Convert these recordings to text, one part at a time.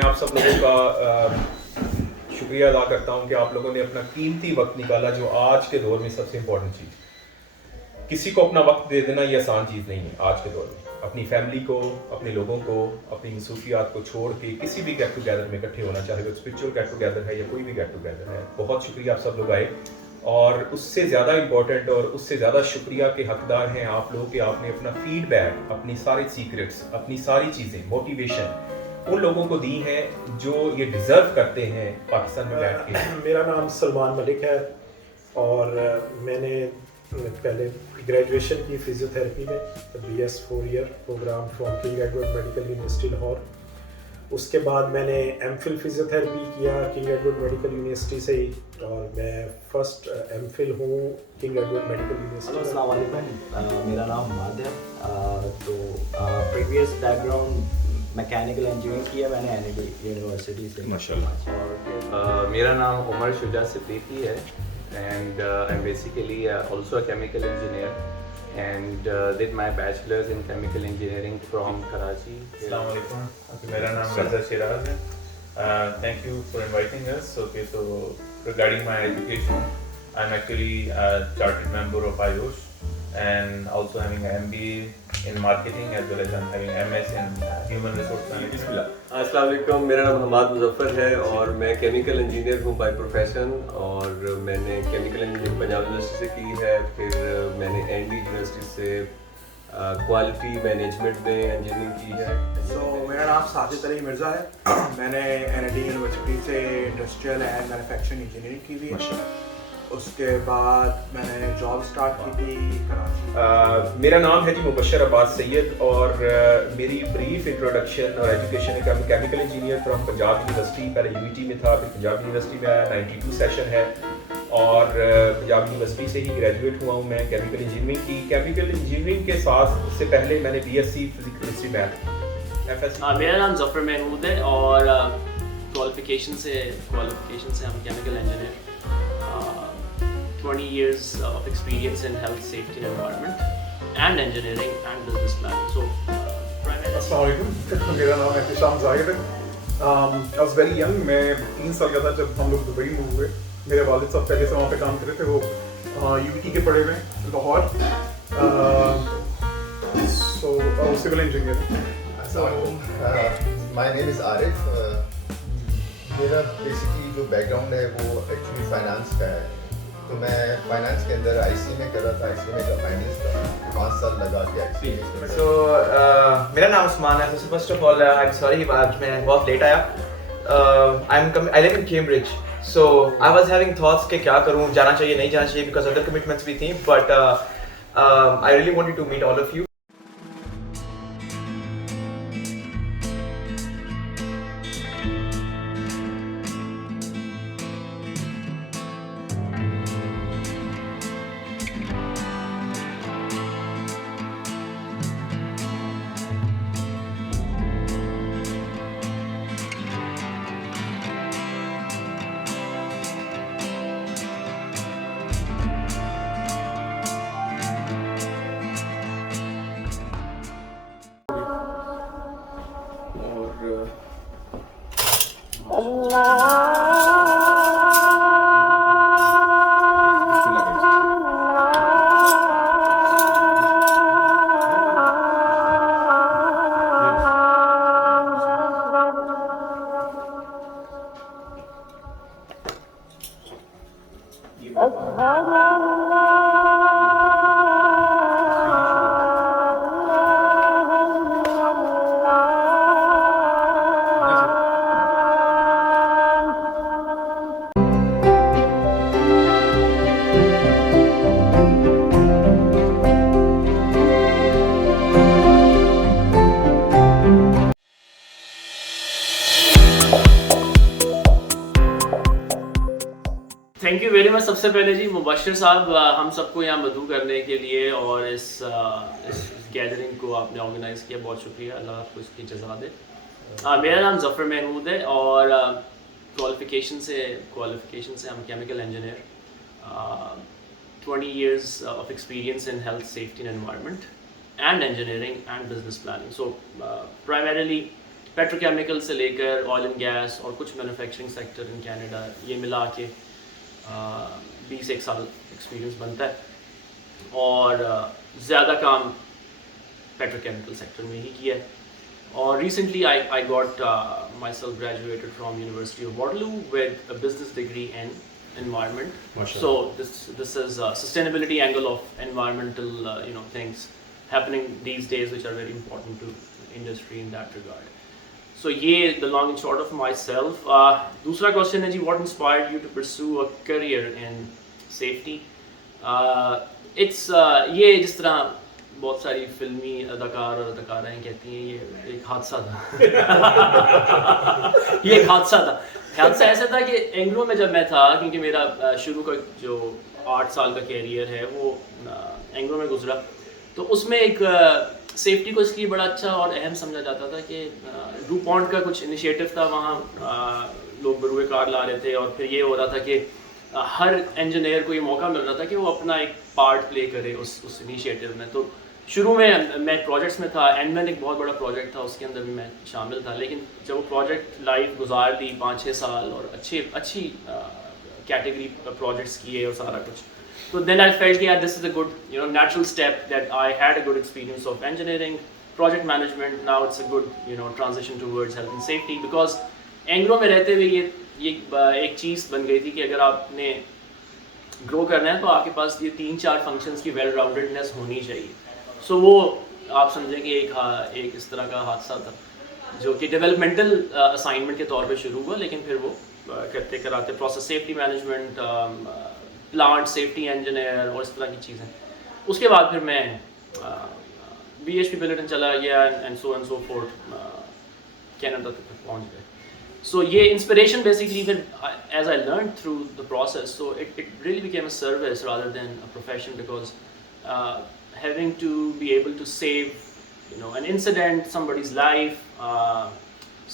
میں آپ سب لوگوں کا شکریہ ادا کرتا ہوں کہ آپ لوگوں نے اپنا قیمتی وقت نکالا، جو آج کے دور میں سب سے امپورٹنٹ چیز. کسی کو اپنا وقت دے دینا یہ آسان چیز نہیں ہے آج کے دور میں. اپنی فیملی کو، اپنے لوگوں کو، اپنی مصروفیات کو چھوڑ کے کسی بھی گیٹ ٹوگیدر میں اکٹھے ہونا، چاہے وہ اسپرچل گیٹ ٹوگیدر ہے یا کوئی بھی گیٹ ٹوگیدر ہے. بہت شکریہ آپ سب لوگ آئے. اور اس سے زیادہ امپورٹنٹ اور اس سے زیادہ شکریہ کے حقدار ہیں آپ لوگ کہ آپ نے اپنا فیڈ بیک، اپنی ساری سیکرٹس، اپنی ساری چیزیں، موٹیویشن ان لوگوں کو دی ہیں جو یہ ڈیزرو کرتے ہیں پاکستان میں بیٹھ کے. میرا نام سلمان ملک ہے اور میں نے پہلے گریجویشن کی فزیوتھراپی میں، BS 4 year program from King Edward Medical University Lahore. اس کے بعد میں نے MPhil فزیوتھراپی کیا کنگ ایڈورڈ میڈیکل یونیورسٹی سے ہی، اور میں فرسٹ MPhil ہوں کنگ ایڈورڈ میڈیکل یونیورسٹی. السلام علیکم، میرا نام حماد ہے. تو previous background mechanical engineering کی ہے میں نے NAD یونیورسٹی سے. ماشاءاللہ. میرا نام عمر شجاع صدیقی ہے and I'm basically also a chemical engineer and did my bachelor's in chemical engineering from Karachi. السلام علیکم، میرا نام مرزا شیراز ہے. Thank you for inviting us. Okay, so regarding my education, I'm actually a chartered member of IOSH and also having an MBA in marketing as well as I'm having MS in human resource management. السلام علیکم، میرا نام حماد مظفر ہے اور میں chemical engineer ہوں by profession. اور میں نے کیمیکل انجینئرنگ پنجاب یونیورسٹی سے کی ہے، پھر میں نے ND یونیورسٹی سے کوالٹی مینجمنٹ میں انجینئرنگ کی ہے. میرا نام ساجد علی مرزا ہے. میں نے NAD یونیورسٹی سے انڈسٹریل اینڈ مینوفیکچرنگ انجینئرنگ کی ہوئی ہے. اس کے بعد میں نے جاب سٹارٹ کی تھی کراچی. میرا نام ہے جی مبشر عباس سید اور میری بریف انٹروڈکشن اور ایجوکیشن ہے کہ میں chemical engineer from Punjab university. پہلے UET میں تھا، پھر پنجاب یونیورسٹی میں آیا. 92 سیشن ہے اور پنجاب یونیورسٹی سے ہی گریجویٹ ہوا ہوں میں کیمیکل انجینئرنگ کی. کیمیکل انجینئرنگ کے ساتھ اس سے پہلے میں نے BSc physics chemistry math FSc. میرا نام ظفر محمود ہے اور کوالیفیکیشن سے ہم chemical engineer. 20 years of experience in health, safety and environment and engineering and business planning. So السلام علیکم، میرا نام احتشام زاہد ہے. I was very young. میں 3 سال کا تھا جب ہم لوگ دبئی موو ہوئے. میرے والد صاحب پہلے سے وہاں پہ کام کرتے تھے، وہ UET کے پڑھے ہوئے ہیں لاہور. سو سول انجینئر. السلام علیکم، مائی نیم از عارف. میرا بیسکلی جو بیک گراؤنڈ ہے وہ ایکچولی فائنانس کا ہے. تو میں فائنانس کے اندر IC میں کر رہا تھا. IC میں کا فائنانس تھا 5 سال لگا کے IC میں. سو میرا نام عثمان ہے. So first of all I am sorry آج میں بہت لیٹ آیا. I live in Cambridge. So I was having thoughts کہ کیا کروں، جانا چاہیے نہیں جانا چاہیے because other commitments بھی تھیں. But I really wanted to meet all of you. Thank you very much. سب سے پہلے جی مبشر صاحب، ہم سب کو یہاں مدعو کرنے کے لیے اور اس گیدرنگ کو آپ نے آرگنائز کیا، بہت شکریہ. اللہ آپ کو اس کی جزا دے. میرا نام ظفر محمود ہے اور کوالیفیکیشن سے ہم chemical engineer. 20 years of experience in health, safety and environment and engineering and business planning. So primarily petrochemical से लेकर ऑयल एंड गैस और कुछ मैन्युफैक्चरिंग सेक्टर इन कनाडा, ये मिला के 20 साल एक्सपीरियंस बनता है और ज़्यादा काम पेट्रोकेमिकल सेक्टर में ही किया है. और recently I got myself graduated from University of Waterloo with a business degree in environment. So this is a sustainability angle of environmental things happening these days which are very important to industry in that regard. So yeah, the long and short of myself. दूसरा question है जी, what inspired you to pursue a career in safety? It's ये जिस तरह बहुत सारी फिल्मी अदाकार और अदाकाराएँ कहती हैं ये एक हादसा था. ये एक हादसा था. हादसा ऐसा था कि एंग्लो में जब मैं था, क्योंकि मेरा शुरू का जो 8 साल का कैरियर है वो एंग्लो में गुजरा, तो उसमें एक सेफ्टी को इसलिए बड़ा अच्छा और अहम समझा जाता था कि डूपॉन्ट का कुछ इनिशिएटिव था वहाँ, लोग बरूए कार ला रहे थे और फिर ये हो रहा था कि हर इंजीनियर को ये मौका मिल रहा था कि वो अपना एक पार्ट प्ले करे उस इनिशिएटिव में. तो शुरू में मैं प्रोजेक्ट्स में था, एंडमैन एक बहुत बड़ा प्रोजेक्ट था, उसके अंदर भी मैं शामिल था, लेकिन जब वो प्रोजेक्ट लाइफ गुजार दी 5-6 साल और अच्छी कैटेगरी प्रोजेक्ट्स किए और सारा कुछ, तो देन आई फेल्ट कि यार this is a good natural step that I had a good experience of engineering, project management, now it's a good transition towards health and safety. Because Anglo में रहते हुए ये एक चीज़ बन गई थी कि अगर आपने ग्रो करना है तो आपके पास ये 3-4 फंक्शंस की वेल राउंडेडनेस होनी चाहिए. सो वो आप समझें कि एक इस तरह का हादसा था जो कि डेवलपमेंटल असाइनमेंट के तौर पे शुरू हुआ, लेकिन फिर वो करते कराते process safety management, plant safety engineer और इस तरह की चीज़ें. उसके बाद फिर मैं BHP बिलिटन चला गया एंड सो फोर्थ, कनाडा तक पहुँच गए. So ये inspiration basically फिर as I learned through the process, so it really became a service rather than a profession, because having to be able to save an incident, somebody's life,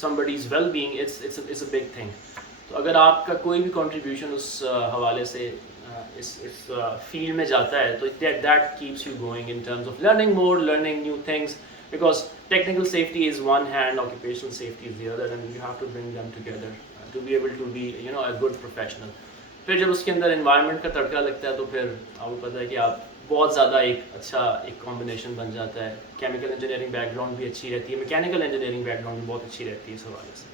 somebody's well-being, it's a big thing. तो अगर आपका कोई भी contribution उस हवाले से इस field में जाता है तो that keeps you going in terms of learning more, learning new things, because technical safety is one hand, occupational safety is the other, and you have to bring them together to be able to be a good professional. फिर जब उसके अंदर environment का तड़का लगता है तो फिर आपको पता है कि आप बहुत ज़्यादा एक कॉम्बिनेशन बन जाता है. केमिकल इंजीनियरिंग बैकग्राउंड भी अच्छी रहती है, मैकेनिकल इंजीनियरिंग बैकग्राउंड भी बहुत अच्छी रहती है इस हवाले से.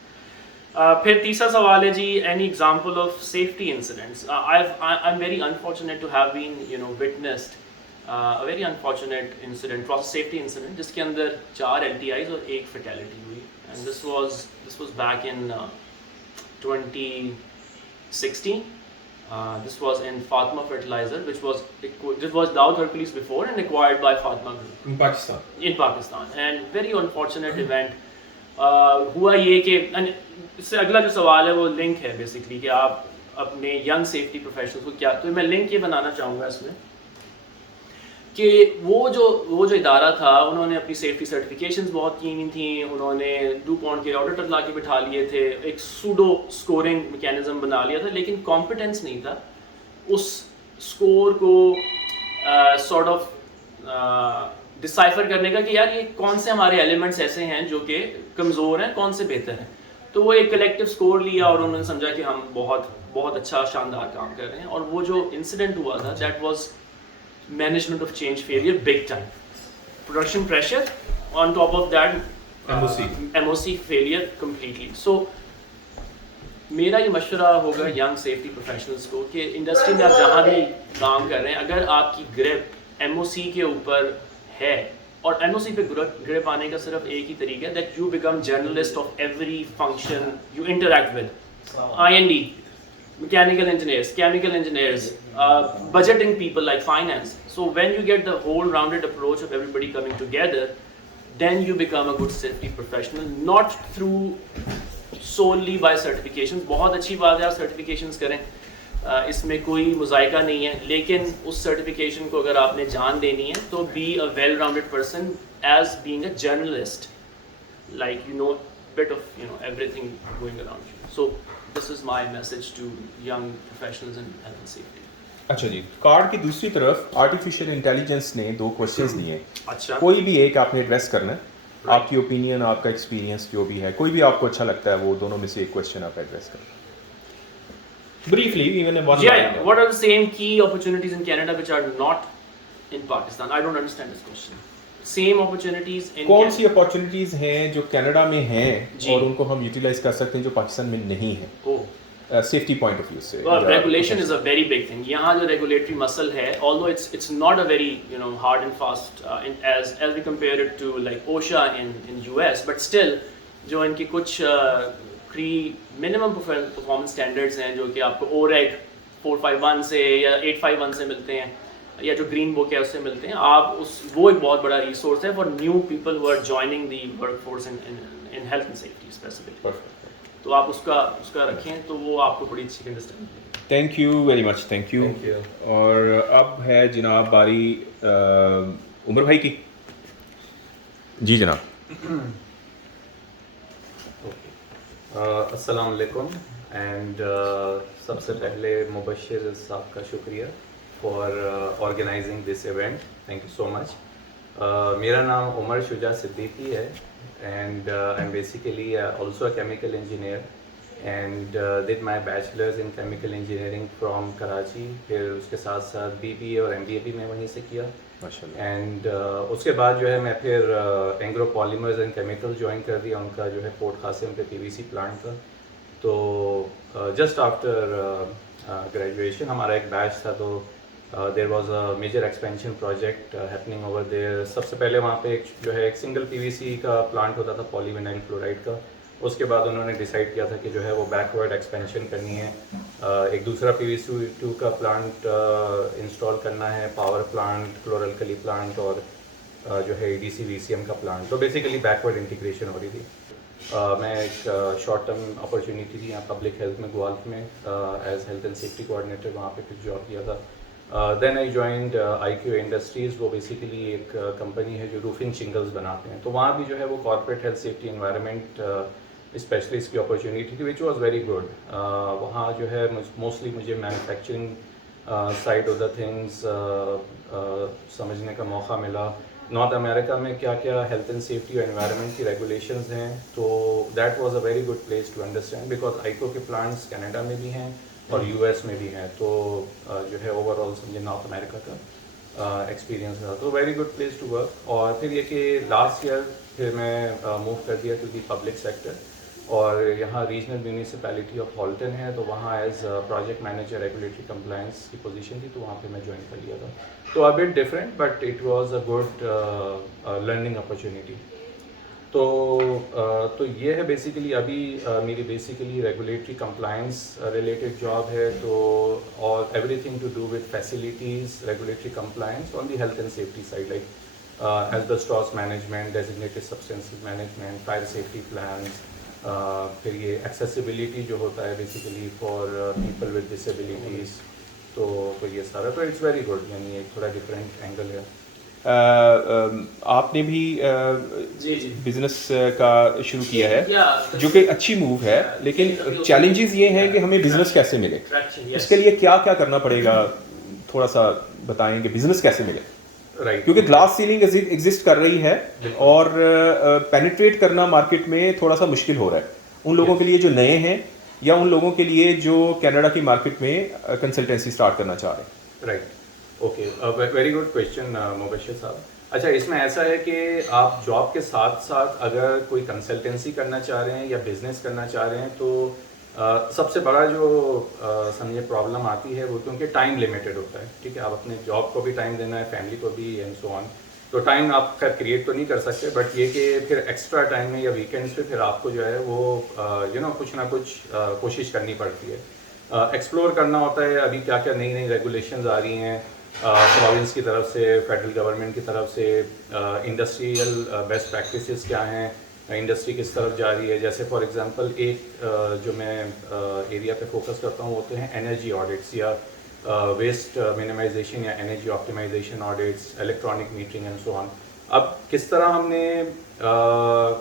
फिर तीसरा सवाल है जी, any example of safety incidents. I am very unfortunate to have been witnessed a very unfortunate incident, process safety incident, जिसके अंदर 4 LTIs और 1 fatality हुई, and this was back in 2016. This was in Fatma Fertilizer, which was Dow Hercules before and acquired by Fatma Group in Pakistan, and very unfortunate event. हुआ ये कि इससे अगला जो सवाल है वो लिंक है बेसिकली कि आप अपने यंग सेफ्टी प्रोफेशनल्स को क्या, तो मैं लिंक ये बनाना चाहूँगा इसमें कि वो जो इदारा था उन्होंने अपनी सेफ्टी सर्टिफिकेशंस बहुत की हुई थी, उन्होंने डूपॉन्ट के ऑडिटर ला के बिठा लिए थे, एक सूडो स्कोरिंग मैकेनिज्म बना लिया था, लेकिन कॉम्पिटेंस नहीं था उस स्कोर को सॉर्ट ऑफ डिसाइफर करने का कि यार ये कौन से हमारे एलिमेंट्स ऐसे हैं जो कि कमज़ोर हैं, कौन से बेहतर हैं. तो वो एक कलेक्टिव स्कोर लिया और उन्होंने समझा कि हम बहुत अच्छा शानदार काम कर रहे हैं. और वो जो इंसिडेंट हुआ था that was management of change failure, big time production pressure, on top of that MOC failure completely. So मेरा ये मशवरा होगा यंग सेफ्टी प्रोफेशनल्स को कि इंडस्ट्री में आप जहाँ भी काम कर रहे हैं, अगर आपकी ग्रिप MOC के ऊपर है, और MOC पे ग्रिप आने का सिर्फ एक ही तरीका है, that you become journalist of every function you interact with. IND, mechanical engineers, chemical engineers, budgeting people like finance. So when you get the whole rounded approach of everybody coming together, then you become a good safety professional, not through solely by certifications. बहुत अच्छी बात है आप certifications करें, इसमें कोई मुज़ायका नहीं है, लेकिन उस certification को अगर आपने जान देनी है तो be a well-rounded person as being a journalist, like bit of everything going around you. So this is my message to young professionals in health and safety. अच्छा जी, कार्ड की दूसरी तरफ आर्टिफिशियल इंटेलिजेंस ने 2 क्वेश्चंस दिए हैं. अच्छा, कोई भी एक आपने एड्रेस करना है. آپ کی اوپینین, آپ کا ایکسپیرینس جو بھی ہے, کوئی بھی آپ کو اچھا لگتا ہے وہ دونوں میں سے ایک کویشچن آپ ایڈریس کریں briefly, even in one line. What are the same key opportunities in Canada which are not in Pakistan? I don't understand this question. Same opportunities in کون سی اپارچونیٹیز ہیں جو کینیڈا میں ہیں جی. اور ان کو ہم یوٹیلائز کر سکتے ہیں جو پاکستان میں نہیں ہیں, سیفٹی پوائنٹ آف ویو سے؟ Regulation is a very big thing. یہاں جو ریگولیٹری مسل ہے, although it's not a very hard and fast as we compare it to like OSHA in US, but still جو ان کی کچھ منیمم پرفارمنس اسٹینڈرڈس ہیں جو کہ آپ کو OREG 451 سے یا 851 سے ملتے ہیں, یا جو گرین بک ہے اس سے ملتے ہیں. آپ وہ ایک بہت بڑا ریسورس ہے for new people who are joining the workforce in health and safety specific. تو آپ اس کا رکھیں تو وہ آپ کو بڑی اچھی understand. Thank you very much, thank you. اور اب ہے جناب باری عمر بھائی کی. جی جناب. السلام علیکم. اینڈ سب سے پہلے مبشر صاحب کا شکریہ for organising this event. Thank you so much. میرا نام عمر شجاع صدیقی ہے and I am basically also a chemical engineer and did my bachelors in chemical engineering from Karachi. پھر اس کے ساتھ ساتھ BBA اور MBA بھی میں وہیں سے کیا. اینڈ اس کے بعد جو ہے میں پھر اینگرو پالیمرز اینڈ کیمیکل جوائن کر دیا. ان کا جو ہے پورٹ قاسم پہ PVC پلانٹ تھا. تو جسٹ آفٹر گریجویشن ہمارا ایک بیچ تھا, تو there was a major expansion project happening over there. سب سے پہلے وہاں پہ جو ہے ایک سنگل PVC کا پلانٹ ہوتا تھا پولی وینائل کلورائڈ کا. اس کے بعد انہوں نے ڈیسائیڈ کیا تھا کہ جو ہے وہ بیکورڈ ایکسپینشن کرنی ہے, ایک دوسرا PVC2 کا پلانٹ انسٹال کرنا ہے, پاور پلانٹ, کلورلکلی پلانٹ, اور جو ہے EDC VCM کا پلانٹ. تو بیسیکلی بیکورڈ انٹیگریشن ہو رہی تھی. میں ایک شارٹ ٹرم اپرچونیٹی تھی یہاں پبلک ہیلتھ میں گوالف میں as health and safety coordinator, وہاں پہ کچھ جاب کیا تھا. دین آئی جوائنڈ IQ انڈسٹریز. وہ بیسیکلی ایک کمپنی ہے جو روفنگ شنگلز بناتے ہیں. تو وہاں بھی جو ہے وہ corporate health safety environment specialist کی اپرچونیٹی تھی وچ واز ویری گڈ. وہاں جو ہے موسٹلی مجھے manufacturing side of the things سمجھنے کا موقع ملا. نارتھ امریکہ میں کیا کیا ہیلتھ اینڈ سیفٹی اور انوائرمنٹ کی ریگولیشنز ہیں, تو that was a very good place to understand because IKO کے پلانٹس کینیڈا میں بھی ہیں اور US میں بھی ہیں. تو جو ہے اوور آل سمجھے نارتھ امریکہ کا ایکسپیرینس تھا, تو very good place to work. اور پھر یہ کہ لاسٹ ایئر پھر میں موو کر دیا ٹو دی پبلک سیکٹر, اور یہاں ریجنل میونسپیلٹی آف ہالٹن ہے, تو وہاں as project manager regulatory compliance کی پوزیشن تھی, تو وہاں پہ میں جوائن کر لیا تھا. تو a bit different but it was a good learning opportunity. تو یہ ہے بیسیکلی ابھی میری basically regulatory compliance related job ہے. تو اور everything to do with facilities regulatory compliance on the health and safety side, like asbestos management, designated substances management, fire safety plans, پھر یہ ایکسیسیبلٹی جو ہوتا ہے basically for people with disabilities. تو یہ سارا تو اٹس ویری گڈ, یعنی ایک تھوڑا ڈفرینٹ اینگل ہے. آپ نے بھی بزنس کا شروع کیا ہے جو کہ اچھی موو ہے, لیکن چیلنجز یہ ہیں کہ ہمیں بزنس کیسے ملے, اس کے لیے کیا کیا کرنا پڑے گا, تھوڑا سا بتائیں کہ بزنس کیسے ملے. کیونکہ گلاس سیلنگ ایگزسٹ کر رہی ہے اور پینیٹریٹ کرنا مارکیٹ میں تھوڑا سا مشکل ہو رہا ہے ان لوگوں کے لیے جو نئے ہیں, یا ان لوگوں کے لیے جو کینیڈا کی مارکیٹ میں کنسلٹنسی اسٹارٹ کرنا چاہ رہے ہیں. Right, okay, very good question Mubashir صاحب. اچھا, اس میں ایسا ہے کہ آپ جاب کے ساتھ ساتھ اگر کوئی کنسلٹنسی کرنا چاہ رہے ہیں یا بزنس کرنا چاہ رہے ہیں, تو سب سے بڑا جو سمجھے پرابلم آتی ہے وہ کیونکہ ٹائم لمیٹڈ ہوتا ہے. ٹھیک ہے, آپ اپنے جاب کو بھی ٹائم دینا ہے, فیملی کو بھی, اینڈ سو آن. تو ٹائم آپ خیر کریٹ تو نہیں کر سکتے, بٹ یہ کہ پھر ایکسٹرا ٹائم میں یا ویکینڈس پہ پھر آپ کو جو ہے وہ کچھ نہ کچھ کوشش کرنی پڑتی ہے, ایکسپلور کرنا ہوتا ہے. ابھی کیا کیا نئی نئی ریگولیشنز آ رہی ہیں پروونس کی طرف سے, فیڈرل گورنمنٹ کی طرف سے, انڈسٹریل بیسٹ پریکٹسز کیا ہیں, انڈسٹری کس طرف جا رہی ہے. جیسے فار ایگزامپل ایک جو میں ایریا پہ فوکس کرتا ہوں وہ تو ہیں انرجی آڈٹس یا ویسٹ منیمائزیشن یا energy optimization audits, electronic metering and so on. اب کس طرح ہم نے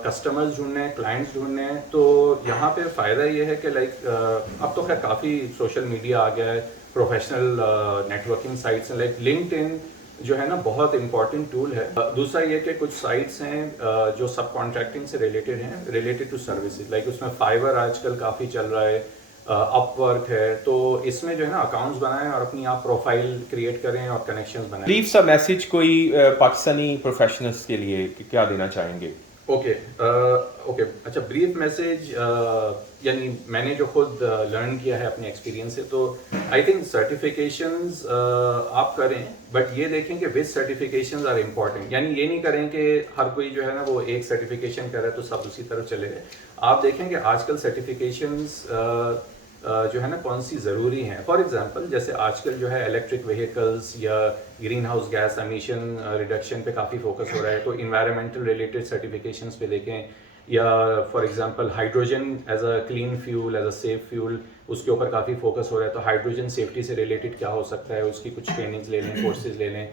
کسٹمرز ڈھونڈنے ہیں, کلائنٹس ڈھونڈنے ہیں, تو یہاں پہ فائدہ یہ ہے کہ لائک اب تو خیر کافی سوشل میڈیا آ گیا ہے, پروفیشنل نیٹ ورکنگ سائٹس ہیں لائک لنکڈ ان جو ہے نا بہت امپورٹنٹ ٹول ہے. دوسرا یہ کہ کچھ سائٹس ہیں جو سب کانٹریکٹنگ سے ریلیٹڈ ہیں, ریلیٹڈ ٹو سروسز, لائک اس میں فائبر آج کل کافی چل رہا ہے, اپ ورک ہے. تو اس میں جو ہے نا اکاؤنٹس بنائیں اور اپنی آپ پروفائل کریٹ کریں اور کنیکشنز بنائیں. لیو سا میسج کوئی پاکستانی پروفیشنلز کے لیے کیا دینا چاہیں گے؟ اوکے اچھا, بریف میسج یعنی میں نے جو خود لرن کیا ہے اپنے ایکسپیرینس سے, تو آئی تھنک سرٹیفیکیشنز آپ کریں, بٹ یہ دیکھیں کہ وچ سرٹیفیکیشنز آر امپورٹنٹ. یعنی یہ نہیں کریں کہ ہر کوئی جو ہے نا وہ ایک سرٹیفیکیشن کرے تو سب اسی طرف چلے گئے. آپ دیکھیں کہ آج کل سرٹیفیکیشنز جو ہے نا کون سی ضروری ہیں. فار ایگزامپل جیسے آج کل جو ہے الیکٹرک وہیکلس یا greenhouse gas emission reduction پہ کافی فوکس ہو رہا ہے, تو انوائرمنٹل ریلیٹڈ سرٹیفکیشنس پہ دیکھیں. یا for example hydrogen as a clean fuel, as a safe fuel, اس کے اوپر کافی فوکس ہو رہا ہے. تو ہائیڈروجن سیفٹی سے ریلیٹڈ کیا ہو سکتا ہے, اس کی کچھ ٹریننگز لے لیں, کورسز لے لیں.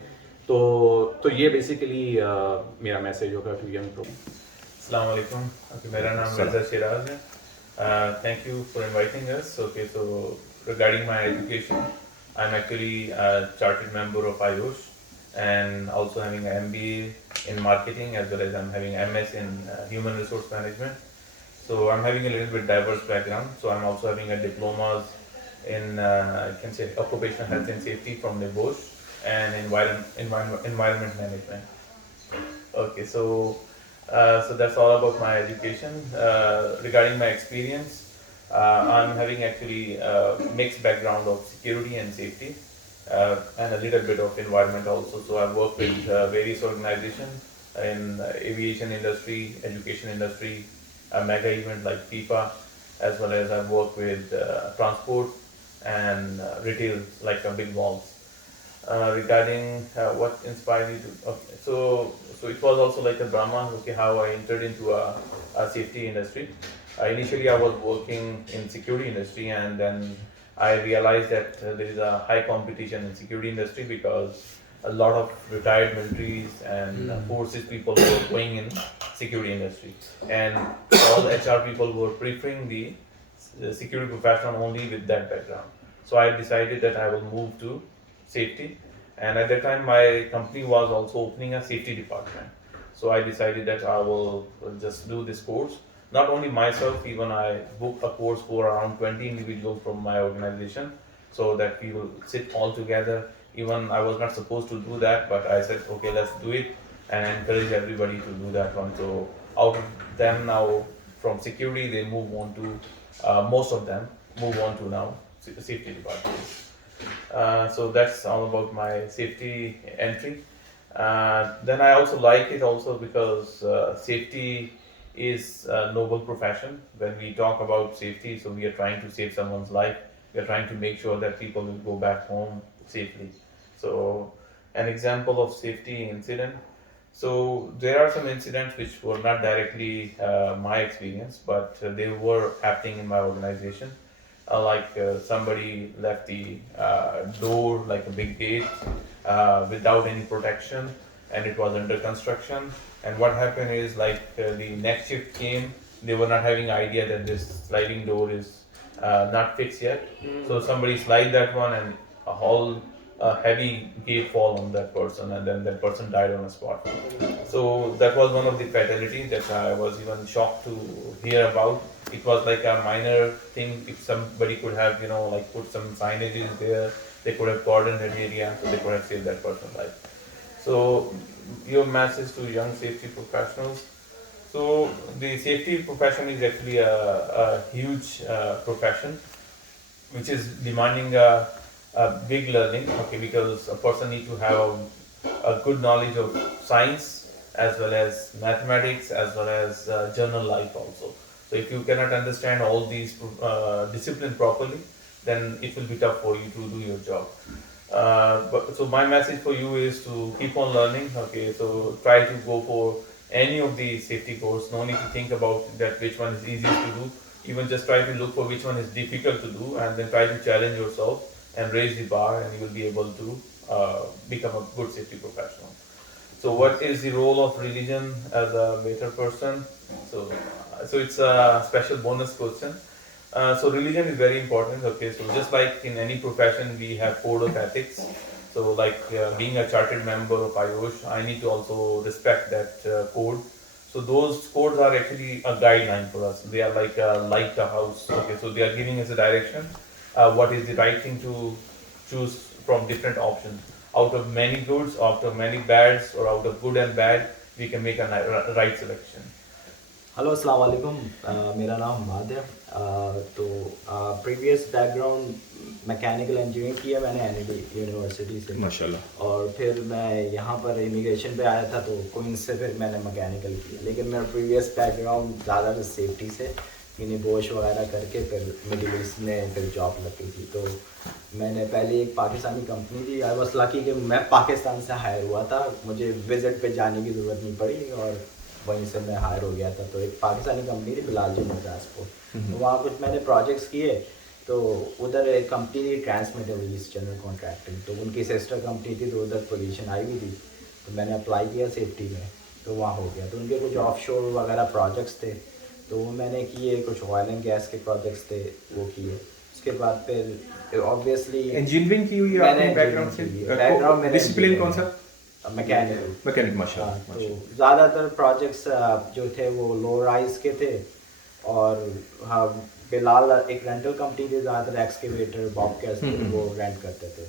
تو یہ بیسیکلی میرا میسیج ہوگا ٹو ینگ پرو. السلام علیکم. میرا نام رضا شیراز ہے. Thank you for inviting us. Okay, so regarding my education, I'm actually a chartered member of IOSH and also having an MBA in marketing, as well as I'm having MS in human resource management. So I'm having a little bit diverse background. So I'm also having a diplomas in I can say occupational health and safety from the Bosch and environment management. Okay, so that's all about my education. Regarding my experience, I'm having actually a mixed background of security and safety, and a little bit of environment also. So I've worked with various organizations in aviation industry, education industry, a mega event like FIFA, as well as I've worked with transport and retail like big malls. Regarding what inspired me to, okay, so it was also like a drama, okay, how I entered into a safety industry. Initially I was working in security industry, and then I realized that there is a high competition in security industry because a lot of retired militaries and forces people were going in security industry, and all the HR people were preferring the security professional only with that background. So I decided that I will move to safety, and at that time my company was also opening a safety department. So I decided that I will just do this course. Not only myself, even I booked a course for around 20 individuals from my organization, so that we will sit all together. Even I was not supposed to do that, but I said okay, let's do it, and encourage everybody to do that one. So out of them now from security they move on to most of them move on to now safety department. So that's all about my safety entry. Then I also like it also because safety is a noble profession. When we talk about safety, so we are trying to save someone's life. We are trying to make sure that people will go back home safely. So an example of safety incident. So there are some incidents which were not directly my experience, but they were happening in my organization. Like somebody left the door, like a big gate, without any protection, and it was under construction. And what happened is, like the next shift came, they were not having idea that this sliding door is not fixed yet. So somebody slide that one, and a whole heavy gate fall on that person, and then that person died on the spot. So that was one of the fatalities that I was even shocked to hear about. It was like a minor thing. If somebody could have, like put some signages there, they could have cordoned that area, so they could have saved that person's life. So your message to young safety professionals. So the safety profession is actually a huge profession, which is demanding a big learning, okay, because a person needs to have a good knowledge of science, as well as mathematics, as well as journal life also. So if you cannot understand all these disciplines properly, then it will be tough for you to do your job. So my message for you is to keep on learning. Okay, so try to go for any of the safety course. No need to think about that which one is easiest to do. Even just try to look for which one is difficult to do, and then try to challenge yourself and raise the bar, and you will be able to become a good safety professional. So what is the role of religion as a better person? So it's a special bonus question. So religion is very important. Okay, so just like in any profession we have code of ethics, So like being a chartered member of IOSH, I need to also respect that code. So those codes are actually a guideline for us. They are like a lighthouse. Okay, so they are giving us a direction. What is the right thing to choose from different options? Out of many goods, out of many bads, or out of good and bad, we can make a right selection. Hello अस्सलाम वालेकुम, मेरा नाम माद है। तो previous background mechanical engineering किया मैंने ND university से माशाल्लाह। और फिर मैं यहाँ पर इमिग्रेशन पे आया था तो क्वींस से फिर मैंने मैकेनिकल किया, लेकिन मेरा प्रीवियस बैकग्राउंड ज़्यादा सेफ्टी से बोश वगैरह करके फिर मिडिल ईस्ट में फिर जॉब लगी थी। तो मैंने पहले एक पाकिस्तानी कंपनी थी, आई वाज लकी कि मैं पाकिस्तान से हायर हुआ था, मुझे विज़िट पे जाने की ज़रूरत नहीं पड़ी और वहीं से मैं हायर हो गया था। तो एक पाकिस्तानी कंपनी थी बिलाल जी ट्रांसपोर्ट, तो वहाँ कुछ मैंने प्रोजेक्ट्स किए। तो उधर एक कंपनी थी ट्रांसमिटर ईस्ट जनरल कॉन्ट्रैक्टिंग, तो उनकी सिस्टर कंपनी थी, तो उधर पोजीशन आई हुई थी, तो मैंने अप्लाई किया सेफ्टी में, तो वहाँ हो गया। तो उनके कुछ ऑफ शोर वगैरह प्रोजेक्ट्स थे, तो वो मैंने किए। कुछ ऑयल एंड गैस के प्रोजेक्ट्स थे, वो किए। उसके बाद फिर ऑब्वियसली इंजीनियरिंग की हुई है आपने बैकग्राउंड से? बैकग्राउंड में डिसिप्लिन कौन सा? मैकेनिकल माशाल्लाह। तो ज़्यादातर प्रोजेक्ट्स जो थे वो लो राइज के थे, और हाँ बिलाल एक रेंटल कंपनी थी, ज़्यादातर एक्सकेवेटर बॉबकैट्स वो रेंट करते थे।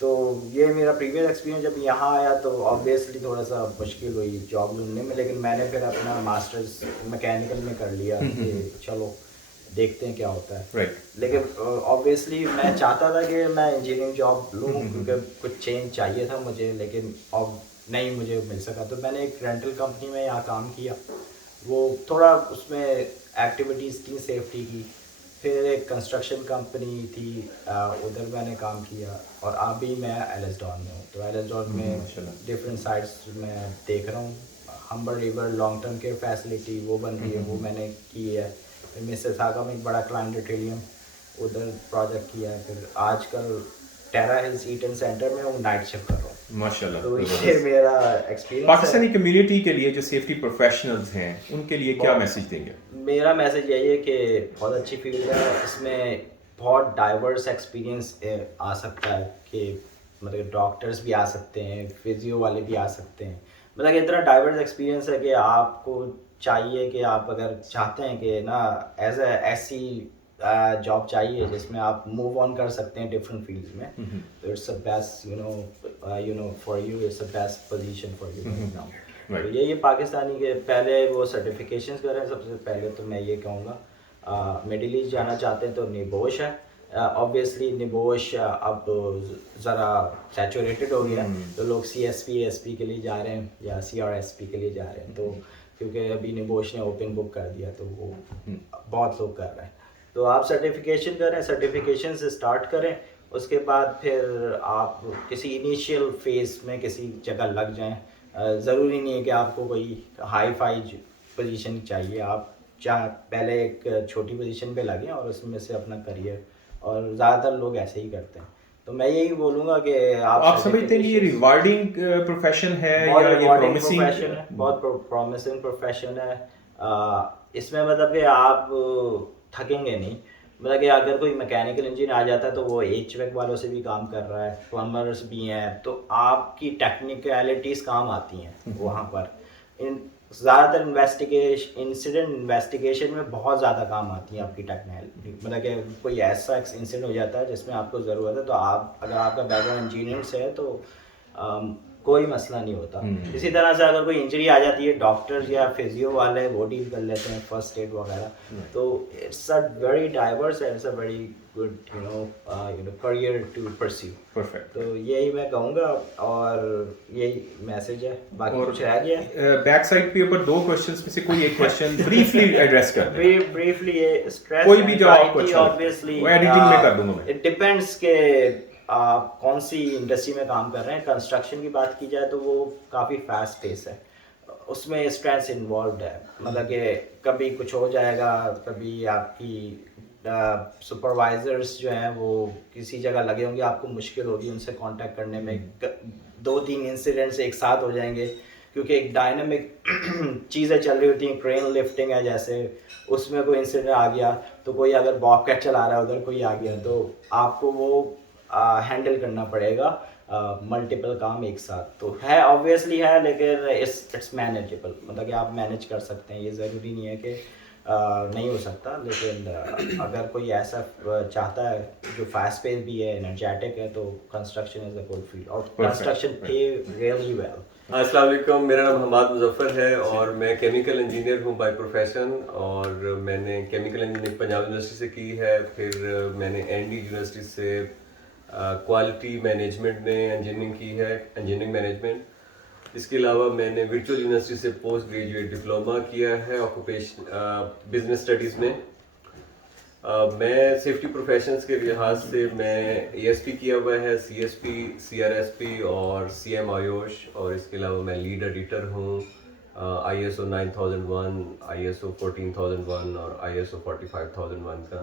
तो ये मेरा प्रीवियस एक्सपीरियंस। जब यहाँ आया तो ऑब्वियसली थोड़ा सा मुश्किल हुई जॉब ढूंढने में, लेकिन मैंने फिर अपना मास्टर्स मैकेनिकल में कर लिया कि चलो देखते हैं क्या होता है। राइट। लेकिन ऑब्वियसली मैं चाहता था कि मैं इंजीनियरिंग जॉब लूँ, क्योंकि कुछ चेंज चाहिए था मुझे, लेकिन अब नहीं मुझे मिल सका। तो मैंने एक रेंटल कंपनी में यहाँ काम किया, वो थोड़ा उसमें एक्टिविटीज़ थी सेफ्टी की। फिर एक कंस्ट्रक्शन कंपनी थी, उधर मैंने काम किया, और अभी मैं एलएसडॉन में हूँ। तो एलएसडॉन में डिफरेंट साइट्स मैं देख रहा हूँ। हम्बर river long term care facility वो बन रही है, वो मैंने की है। मिसिसागा में एक बड़ा क्लाइंट एट्रियम, उधर प्रोजेक्ट किया है। फिर आजकल टेरा हिल्स ईटन सेंटर में हूँ, नाइट शिफ्ट कर रहा हूँ। माशाल्लाह। तो ये मेरा एक्सपीरियंस। पाकिस्तानी कम्युनिटी के लिए जो सेफ्टी प्रोफेशनल्स हैं उनके लिए क्या मैसेज देंगे? मेरा मैसेज यही है कि बहुत अच्छी फील्ड है, इसमें बहुत डाइवर्स एक्सपीरियंस आ सकता है, कि मतलब डॉक्टर्स भी आ सकते हैं, फिजियो वाले भी आ सकते हैं। मतलब इतना डाइवर्स एक्सपीरियंस है कि आपको चाहिए कि आप अगर चाहते हैं कि ना ऐसी जॉब चाहिए जिसमें आप मूव ऑन कर सकते हैं डिफरेंट फील्ड्स में, तो it's the best you know for you, it's the best position for you now. तो ये पाकिस्तानी के पहले वो सर्टिफिकेशंस कर रहे हैं। सबसे पहले तो मैं ये कहूँगा मिडिल ईस्ट जाना चाहते हैं तो निबोश है। ऑब्वियसली निबोश अब ज़रा सैचुरेटेड हो गया, तो लोग CSP SP के लिए जा रहे हैं या CRSP के लिए जा रहे हैं। तो क्योंकि अभी निबोश ने ओपन बुक कर दिया, तो वो बहुत लोग कर रहे हैं। तो आप सर्टिफिकेशन करें, सर्टिफिकेशन से स्टार्ट करें, उसके बाद फिर आप किसी इनिशियल फेज़ में किसी जगह लग जाएं। ज़रूरी नहीं है कि आपको कोई हाई फाई पोजीशन चाहिए, आप चाहे पहले एक छोटी पोजीशन पे लगें और उसमें से अपना करियर, और ज़्यादातर लोग ऐसे ही करते हैं। तो मैं यही बोलूँगा कि आप समझते हैं कि ये रिवार्डिंग प्रोफेशन है या ये प्रॉमिसिंग प्रोफेशन है? बहुत प्रॉमिसिंग प्रोफेशन है। इसमें मतलब कि आप थकेंगे नहीं। मतलब कि अगर कोई मैकेनिकल इंजीनियर आ जाता है तो वो HVAC वालों से भी काम कर रहा है, प्लम्बर्स भी हैं, तो आपकी टेक्निकलिटीज़ काम आती हैं वहाँ पर। ज़्यादातर इंसिडेंट इन्वेस्टिगेशन में बहुत ज़्यादा काम आती है आपकी टेक्नोलॉजी। मतलब कि कोई ऐसा इंसिडेंट हो जाता है जिसमें आपको ज़रूरत है, तो आप अगर आपका बैकग्राउंड इंजीनियरिंग से है तो कोई मसला नहीं होता। इसी तरह से अगर कोई इंजरी आ जाती है, डॉक्टर्स या फिजियो वाले वो डील कर लेते हैं, फर्स्ट एड वगैरह। तो it's a very diverse and it's a very good you know career to pursue. Perfect. तो यही मैं कहूँगा और यही मैसेज है। बाकी कुछ रह गया? बैक साइड पे ऊपर 2 क्वेश्चंस में से कोई एक क्वेश्चन ब्रीफली एड्रेस कर दें। ब्रीफली ये स्ट्रेस कोई भी जो आपको ऑब्वियसली वो एडिटिंग में कर दूंगा मैं। इट डिपेंड्स के आप कौन सी इंडस्ट्री में काम कर रहे हैं। कंस्ट्रक्शन की बात की जाए तो वो काफ़ी फास्ट पेस है, उसमें स्ट्रेस इन्वॉल्व है। मतलब कि कभी कुछ हो जाएगा, कभी आपकी सुपरवाइजर्स जो हैं वो किसी जगह लगे होंगे, आपको मुश्किल होगी उनसे कांटेक्ट करने में। 2-3 इंसिडेंट्स एक साथ हो जाएंगे, क्योंकि एक डायनामिक चीज़ें चल रही होती हैं। क्रेन लिफ्टिंग है जैसे, उसमें कोई इंसिडेंट आ गया, तो कोई अगर बॉबकैट चला रहा है उधर कोई आ गया, तो आपको वो हैंडल करना पड़ेगा मल्टीपल काम एक साथ तो है, ऑब्वियसली है, लेकिन इट्स मैनेजेबल, मतलब कि आप मैनेज कर सकते हैं, ये ज़रूरी नहीं है कि नहीं हो सकता, लेकिन अगर कोई ऐसा चाहता है जो फास्ट पेस भी है, एनर्जेटिक है, तो construction is a good field और कंस्ट्रक्शन पे रियली वेल। अस्सलाम वालेकुम, मेरा नाम हमाद मुजफ्फर है और मैं केमिकल इंजीनियर हूँ बाय प्रोफेशन, और मैंने केमिकल इंजीनियरिंग पंजाब यूनिवर्सिटी से की है, फिर मैंने एनडी यूनिवर्सिटी से क्वालिटी मैनेजमेंट में इंजीनियरिंग की है, इंजीनियरिंग मैनेजमेंट। इसके अलावा मैंने वर्चुअल यूनिवर्सिटी से पोस्ट ग्रेजुएट डिप्लोमा किया है ऑक्यूपेशन बिजनेस स्टडीज़ में। मैं सेफ्टी प्रोफेशंस के लिहाज से मैं एएसपी किया हुआ है, सीएसपी, सीआरएसपी और सीएम आयोश, और इसके अलावा मैं लीड एडिटर हूँ ISO 9001, ISO 14001 और ISO 45001 का।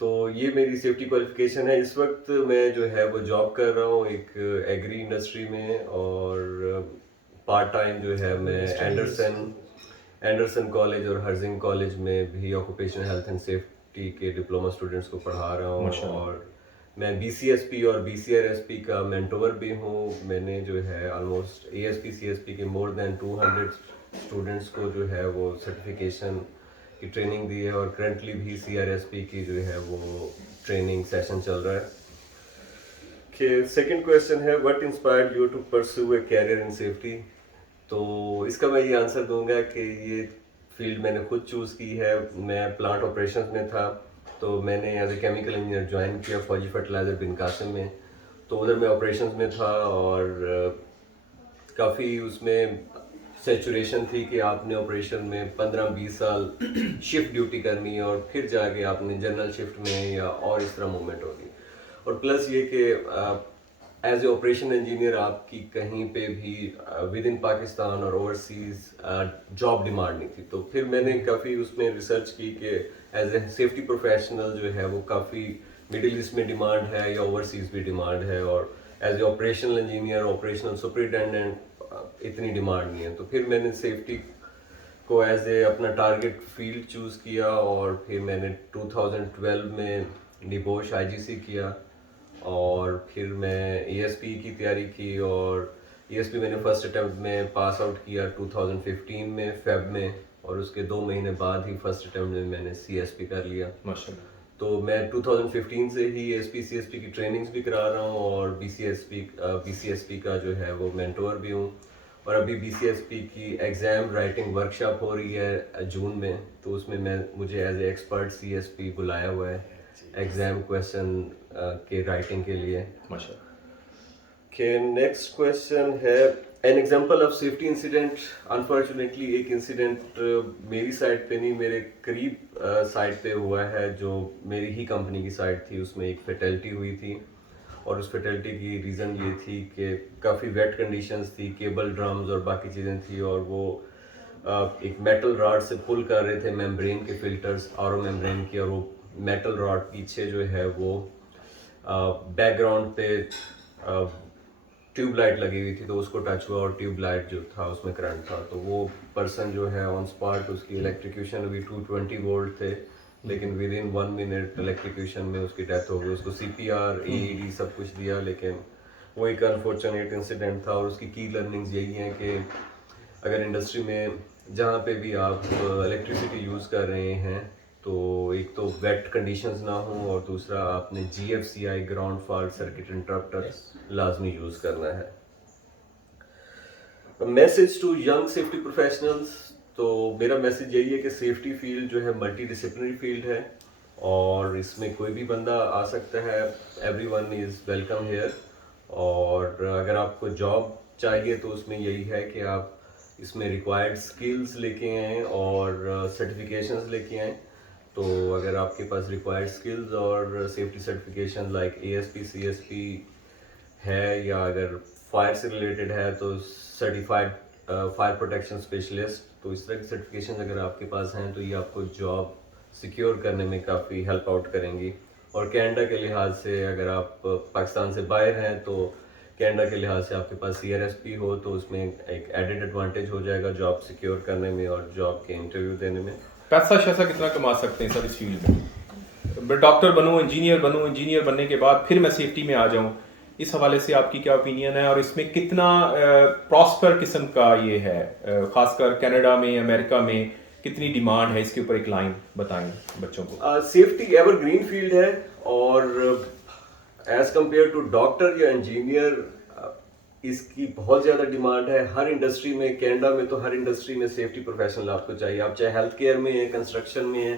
तो ये मेरी सेफ्टी क्वालिफिकेशन है। इस वक्त मैं जो है वो जॉब कर रहा हूँ एक एग्री इंडस्ट्री में, और पार्ट टाइम जो है मैं एंडरसन कॉलेज और हर्जिंग कॉलेज में भी ऑक्यूपेशनल हेल्थ एंड सेफ्टी के डिप्लोमा स्टूडेंट्स को पढ़ा रहा हूँ, और मैं BCSP और BCRSP का मेंटोर भी हूँ। मैंने जो है ऑलमोस्ट ASP CSP के मोर देन 200 स्टूडेंट्स को जो है वो सर्टिफिकेशन की ट्रेनिंग दी है, और करंटली भी CRSP की जो है वो ट्रेनिंग सेशन चल रहा है। कि सेकंड क्वेश्चन है what inspired you to pursue a career in safety. तो इसका मैं ये आंसर दूंगा कि ये फील्ड मैंने खुद चूज़ की है। मैं प्लांट ऑपरेशंस में था, तो मैंने as a chemical engineer join किया फौजी फर्टिलाइज़र बिन कासिम में, तो उधर मैं ऑपरेशंस में था, और काफ़ी उसमें सेचुरेशन थी कि आपने ऑपरेशन में 15-20 साल शिफ्ट ड्यूटी करनी है, और फिर जाके आपने जनरल शिफ्ट में या और इस तरह मूवमेंट होगी। और प्लस ये कि एज ए ऑपरेशन इंजीनियर आपकी कहीं पे भी विद इन पाकिस्तान और ओवरसीज जॉब डिमांड नहीं थी। तो फिर मैंने काफ़ी उसमें रिसर्च की कि एज ए सेफ्टी प्रोफेशनल जो है वो काफ़ी मिडिल ईस्ट में डिमांड है या ओवरसीज भी डिमांड है, और as a operational engineer, operational superintendent इतनी डिमांड नहीं है। तो फिर मैंने सेफ्टी को एज ए अपना टारगेट फील्ड चूज़ किया, और फिर मैंने 2012 में निबोश IGC किया, और फिर मैं ESP की तैयारी की, और ESP मैंने फर्स्ट अटैम्प्ट में पास आउट किया 2015 में फेब में, और उसके 2 महीने बाद ही फर्स्ट अटैम्प्ट में मैंने CSP कर लिया माशाल्लाह। तो मैं 2015 से ही ASP CSP की ट्रेनिंग्स भी करा रहा हूँ, और BCSP का जो है वो मेंटोर भी हूँ, और अभी BCSP की एग्ज़ाम राइटिंग वर्कशॉप हो रही है जून में, तो उसमें मुझे एज ए एक्सपर्ट CSP बुलाया हुआ है एग्ज़ाम क्वेश्चन के राइटिंग के लिए माशाल्लाह। के नेक्स्ट क्वेश्चन है an example of safety incident. Unfortunately एक इंसिडेंट मेरी साइड पे नहीं, मेरे करीब साइड पे हुआ है, जो मेरी ही कंपनी की साइड थी, उसमें एक फैटेलिटी हुई थी, और उस फैटेलिटी की रीज़न ये थी कि काफ़ी वेट कंडीशंस थी, केबल ड्रम्स और बाकी चीज़ें थी, और वो एक मेटल रॉड से पुल कर रहे थे मेम्ब्रेन के फिल्टर्स, RO मेम्ब्रेन की, और वो मेटल रॉड पीछे जो है वो बैकग्राउंड पे ट्यूब लाइट लगी हुई थी, तो उसको टच हुआ और ट्यूब लाइट जो था उसमें करंट था, तो वो पर्सन जो है ऑन स्पॉट उसकी इलेक्ट्रिक्यूशन हुई, 220 वोल्ट थे, लेकिन विद इन 1 मिनट इलेक्ट्रिक्यूशन में उसकी डेथ हो गई। उसको CPR AED सब कुछ दिया, लेकिन वो एक अनफॉर्चुनेट इंसिडेंट था। और उसकी की लर्निंग्स यही हैं कि अगर इंडस्ट्री में जहाँ पे भी आप इलेक्ट्रिसिटी यूज़ कर रहे हैं, तो एक तो वेट कंडीशंस ना हो, और दूसरा आपने GFCI ground fault circuit interrupter लाजमी यूज़ करना है। Message to young safety professionals. तो मेरा मैसेज यही है कि सेफ्टी फील्ड जो है मल्टी डिसिप्लिनरी फील्ड है, और इसमें कोई भी बंदा आ सकता है, एवरीवन इज़ वेलकम हियर। और अगर आपको जॉब चाहिए तो उसमें यही है कि आप इसमें रिक्वायर्ड स्किल्स लेके आएँ और सर्टिफिकेशंस लेके आएँ। तो अगर आपके पास रिक्वायर्ड स्किल्स और safety certification like ASP CSP है, या अगर फायर से रिलेटेड है तो सर्टिफाइड फायर प्रोटेक्शन स्पेशलिस्ट, तो इस तरह की सर्टिफिकेशन अगर आपके पास हैं तो ये आपको जॉब सिक्योर करने में काफ़ी हेल्प आउट करेंगी। और कनाडा के लिहाज से अगर आप पाकिस्तान से बाहर हैं तो कनाडा के लिहाज से आपके पास CRSP हो, तो उसमें एक एडेड एडवांटेज हो जाएगा जॉब सिक्योर करने में और जॉब के इंटरव्यू देने में। पैसा शैसा कितना कमा सकते हैं सर इस फील्ड में? मैं डॉक्टर बनूं, इंजीनियर बनूं, इंजीनियर बनने के बाद फिर मैं सेफ्टी में आ जाऊं, اس حوالے سے آپ کی کیا اوپینین ہے, اور اس میں کتنا پراسپر قسم کا یہ ہے, خاص کر کینیڈا میں, امریکہ میں کتنی ڈیمانڈ ہے اس کے اوپر ایک لائن بتائیں بچوں کو. سیفٹی ایور گرین فیلڈ ہے, اور ایز کمپیئر ٹو ڈاکٹر یا انجینئر اس کی بہت زیادہ ڈیمانڈ ہے. ہر انڈسٹری میں, کینیڈا میں تو ہر انڈسٹری میں سیفٹی پروفیشنل آپ کو چاہیے. آپ چاہے ہیلتھ کیئر میں ہیں, کنسٹرکشن میں ہیں,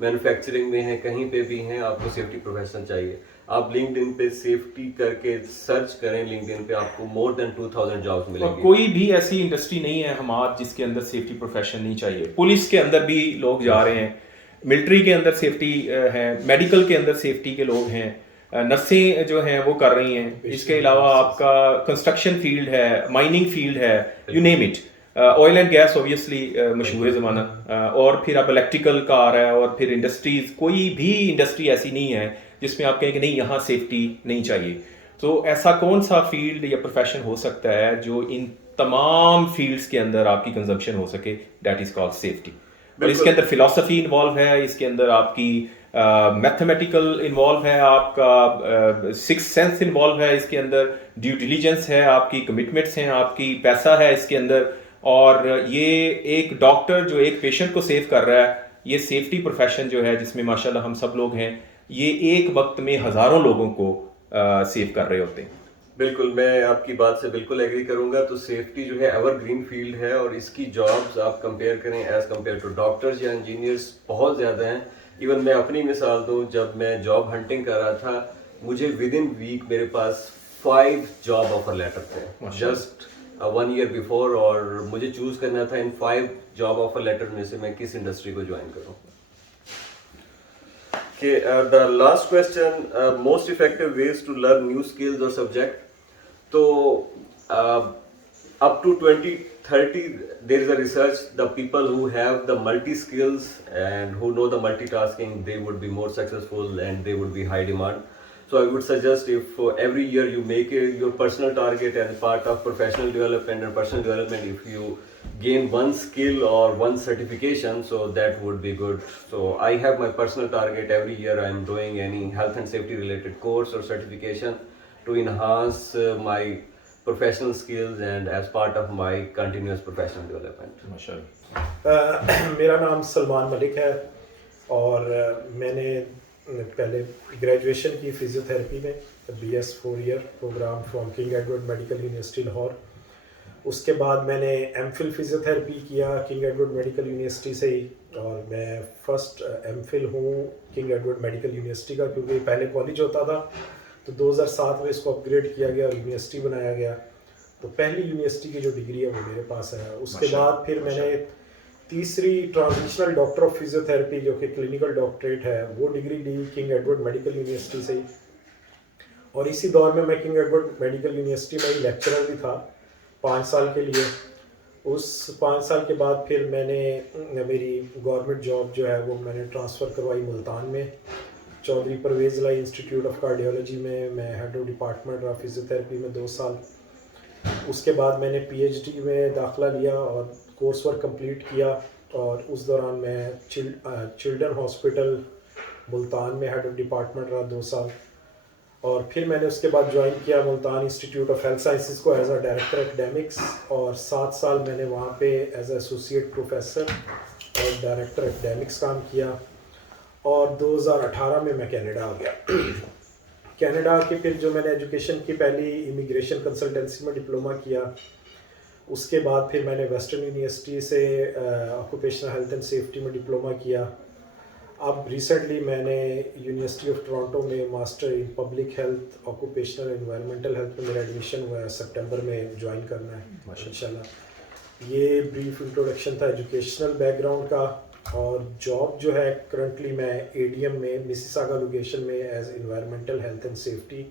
مینوفیکچرنگ میں ہیں, کہیں پہ بھی ہیں, آپ کو سیفٹی پروفیشنل چاہیے. آپ لنکڈ ان پہ سیفٹی کر کے سرچ کریں, لنکڈ ان پہ آپ کو مور دین 2000 جابس ملیں گے. کوئی بھی ایسی انڈسٹری نہیں ہے ہمارا جس کے اندر سیفٹی پروفیشن نہیں چاہیے. پولیس کے اندر بھی لوگ جا رہے ہیں, ملٹری کے اندر سیفٹی ہے, میڈیکل کے اندر سیفٹی کے لوگ ہیں, نرسیں جو ہیں وہ کر رہی ہیں. اس کے علاوہ آپ کا کنسٹرکشن فیلڈ ہے, مائننگ فیلڈ ہے, you name it. Oil and gas obviously مشہور ہے زمانہ, اور پھر اب الیکٹریکل کا آ رہا ہے, اور پھر انڈسٹریز. کوئی بھی انڈسٹری ایسی نہیں ہے جس میں آپ کہیں کہ نہیں یہاں سیفٹی نہیں چاہیے. تو ایسا کون سا فیلڈ یا پروفیشن ہو سکتا ہے جو ان تمام فیلڈس کے اندر آپ کی کنزمپشن ہو سکے, دیٹ از کال سیفٹی. اور اس کے اندر فلاسفی انوالو ہے, اس کے اندر آپ کی میتھمیٹیکل انوالو ہے, آپ کا سکس سینس انوالو ہے, اس کے اندر ڈیو ڈیلیجنس ہے, آپ کی کمٹمنٹس ہیں, آپ کی پیسہ ہے اس کے اندر. اور یہ ایک ڈاکٹر جو ایک پیشنٹ کو سیو کر رہا ہے, یہ سیفٹی پروفیشن جو ہے جس میں ماشاءاللہ ہم سب لوگ ہیں, یہ ایک وقت میں ہزاروں لوگوں کو سیو کر رہے ہوتے ہیں. بالکل, میں آپ کی بات سے بالکل ایگری کروں گا. تو سیفٹی جو ہے ایور گرین فیلڈ ہے, اور اس کی جابز آپ کمپیئر کریں ایز کمپیئر ٹو ڈاکٹرز یا انجینئرس بہت زیادہ ہیں. ایون میں اپنی مثال دوں, جب میں جاب ہنٹنگ کر رہا تھا مجھے ود ان ویک میرے پاس 5 جاب آفر لیٹر تھے, جسٹ 1 year before, اور مجھے چوز کرنا تھا ان 5 جاب آفر لیٹر میں سے میں کس انڈسٹری کو جوائن کروں. The last question, most effective ways to learn new skills or subject. So up to 2030 there is a research, the people who have the multi skills and who know the multitasking, they would be more successful and they would be high demand. So I would suggest if every year you make your personal target as part of professional development and personal development, if you gain one skill or one certification, so that would be good. So I have my personal target. Every year I am doing any health and safety related course or certification to enhance my professional skills and as part of my continuous professional development. میرا نام سلمان ملک ہے, اور میں نے پہلے graduation کی فزیوتھیراپی میں, BS 4 year programme from King Edward Medical University Lahore. اس کے بعد میں نے MPhil فزیوتھیراپی کیا کنگ ایڈورڈ میڈیکل یونیورسٹی سے ہی, اور میں فرسٹ MPhil ہوں کنگ ایڈورڈ میڈیکل یونیورسٹی کا, کیونکہ پہلے کالج ہوتا تھا تو 2007 میں اس کو اپ گریڈ کیا گیا اور یونیورسٹی بنایا گیا. تو پہلی یونیورسٹی کی جو ڈگری ہے وہ میرے پاس ہے. اس کے بعد پھر میں نے تیسری ٹرانزیشنل ڈاکٹر آف فزیوتھیراپی جو کہ کلینکل ڈاکٹریٹ ہے وہ ڈگری لی کنگ ایڈورڈ میڈیکل یونیورسٹی سے ہی. اور اسی دور میں کنگ ایڈورڈ میڈیکل یونیورسٹی میں ہی لیکچرر بھی تھا 5 سال کے لیے. اس 5 سال کے بعد پھر میں نے میری گورنمنٹ جاب جو ہے وہ میں نے ٹرانسفر کروائی ملتان میں, چودھری پرویز لائی انسٹیٹیوٹ آف کارڈیولوجی میں. میں ہیڈ آف ڈپارٹمنٹ رہا فزیوتھیراپی میں 2 سال. اس کے بعد میں نے PhD میں داخلہ لیا اور کورس ورک کمپلیٹ کیا, اور اس دوران میں چلڈرن ہاسپٹل ملتان میں ہیڈ آف ڈپارٹمنٹ رہا 2 سال. اور پھر میں نے اس کے بعد جوائن کیا Multan institute of health sciences کو ایز اے ڈائریکٹر اکیڈیمکس, اور 7 سال میں نے وہاں پہ ایز اے ایسوسیٹ پروفیسر اور ڈائریکٹر اکیڈیمکس کام کیا. اور 2018 میں کینیڈا آ گیا. کینیڈا کے پھر جو میں نے ایجوکیشن کی پہلی امیگریشن کنسلٹنسی میں ڈپلومہ کیا. اس کے بعد پھر میں نے ویسٹرن یونیورسٹی سے آکوپیشنل ہیلتھ اینڈ سیفٹی میں ڈپلومہ کیا. اب ریسنٹلی میں نے یونیورسٹی آف ٹورانٹو میں master in public health occupational environmental health میں میرا ایڈمیشن ہوا ہے, سپٹمبر میں جوائن کرنا ہے انشاءاللہ. یہ بریف انٹروڈکشن تھا ایجوکیشنل بیک گراؤنڈ کا. اور جاب جو ہے کرنٹلی میں ADM میں مسیساگا لوکیشن میں as environmental health and safety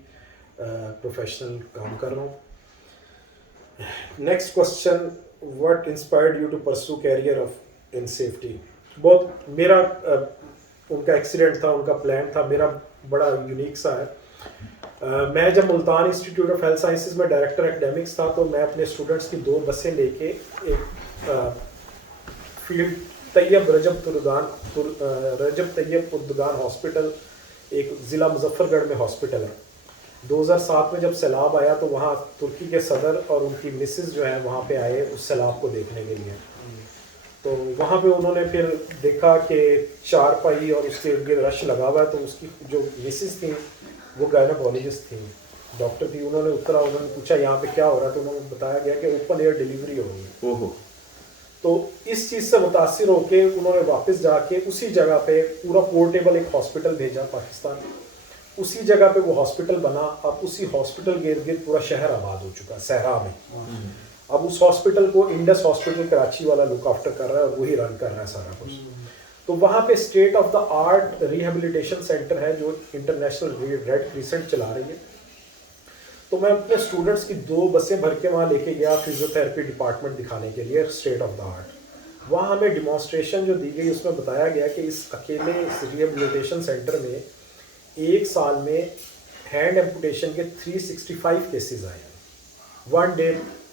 professional کام کر رہا ہوں. Next question, what inspired you to pursue career of in safety. بہت میرا ان کا ایکسیڈنٹ تھا, ان کا پلان تھا, میرا بڑا یونیک سا ہے. میں جب Multan institute of health sciences میں ڈائریکٹر اکیڈیمکس تھا تو میں اپنے اسٹوڈنٹس کی 2 بسیں لے کے ایک فیلڈ رجب طیب اردگان ہاسپٹل, ایک ضلع مظفر گڑھ میں ہاسپٹل ہے, 2007 में जब सैलाब आया तो वहाँ तुर्की के सदर और उनकी मिसेस जो है वहाँ पे आए उस सैलाब को देखने के लिए। तो वहाँ पे उन्होंने फिर देखा कि चारपाई और उसके इर्द गिर्द रश लगा हुआ है, तो उसकी जो मिसेस थी वो गायनोकोलॉजिस्ट थी, डॉक्टर थी। उन्होंने पूछा यहाँ पे क्या हो रहा है, तो उन्होंने बताया गया कि ओपन एयर डिलीवरी हो रही है। ओहो। तो इस चीज़ से मुतासिर होकर उन्होंने वापस जाके उसी जगह पे पूरा पोर्टेबल एक हॉस्पिटल भेजा पाकिस्तान। उसी जगह पे वो हॉस्पिटल बना। अब उसी हॉस्पिटल के इर्द गिर्द पूरा शहर आबाद हो चुका है सहरा में। अब उस हॉस्पिटल को इंडस हॉस्पिटल कराची वाला लुक आफ्टर कर रहा है और वही रन कर रहा है सारा कुछ। तो वहाँ पे state of the art rehabilitation centre है जो इंटरनेशनल रेड क्रिसेंट चला रही है। तो मैं अपने स्टूडेंट्स की 2 बसें भर के वहाँ लेके गया फिजियोथेरेपी डिपार्टमेंट दिखाने के लिए, स्टेट ऑफ द आर्ट। वहाँ हमें डिमॉन्स्ट्रेशन जो दी गई उसमें बताया गया कि इस अकेले इस रिहेबिलिटेशन सेंटर में 1 साल में हैंड एम्पुटेशन के 365 केसेस आए हैं,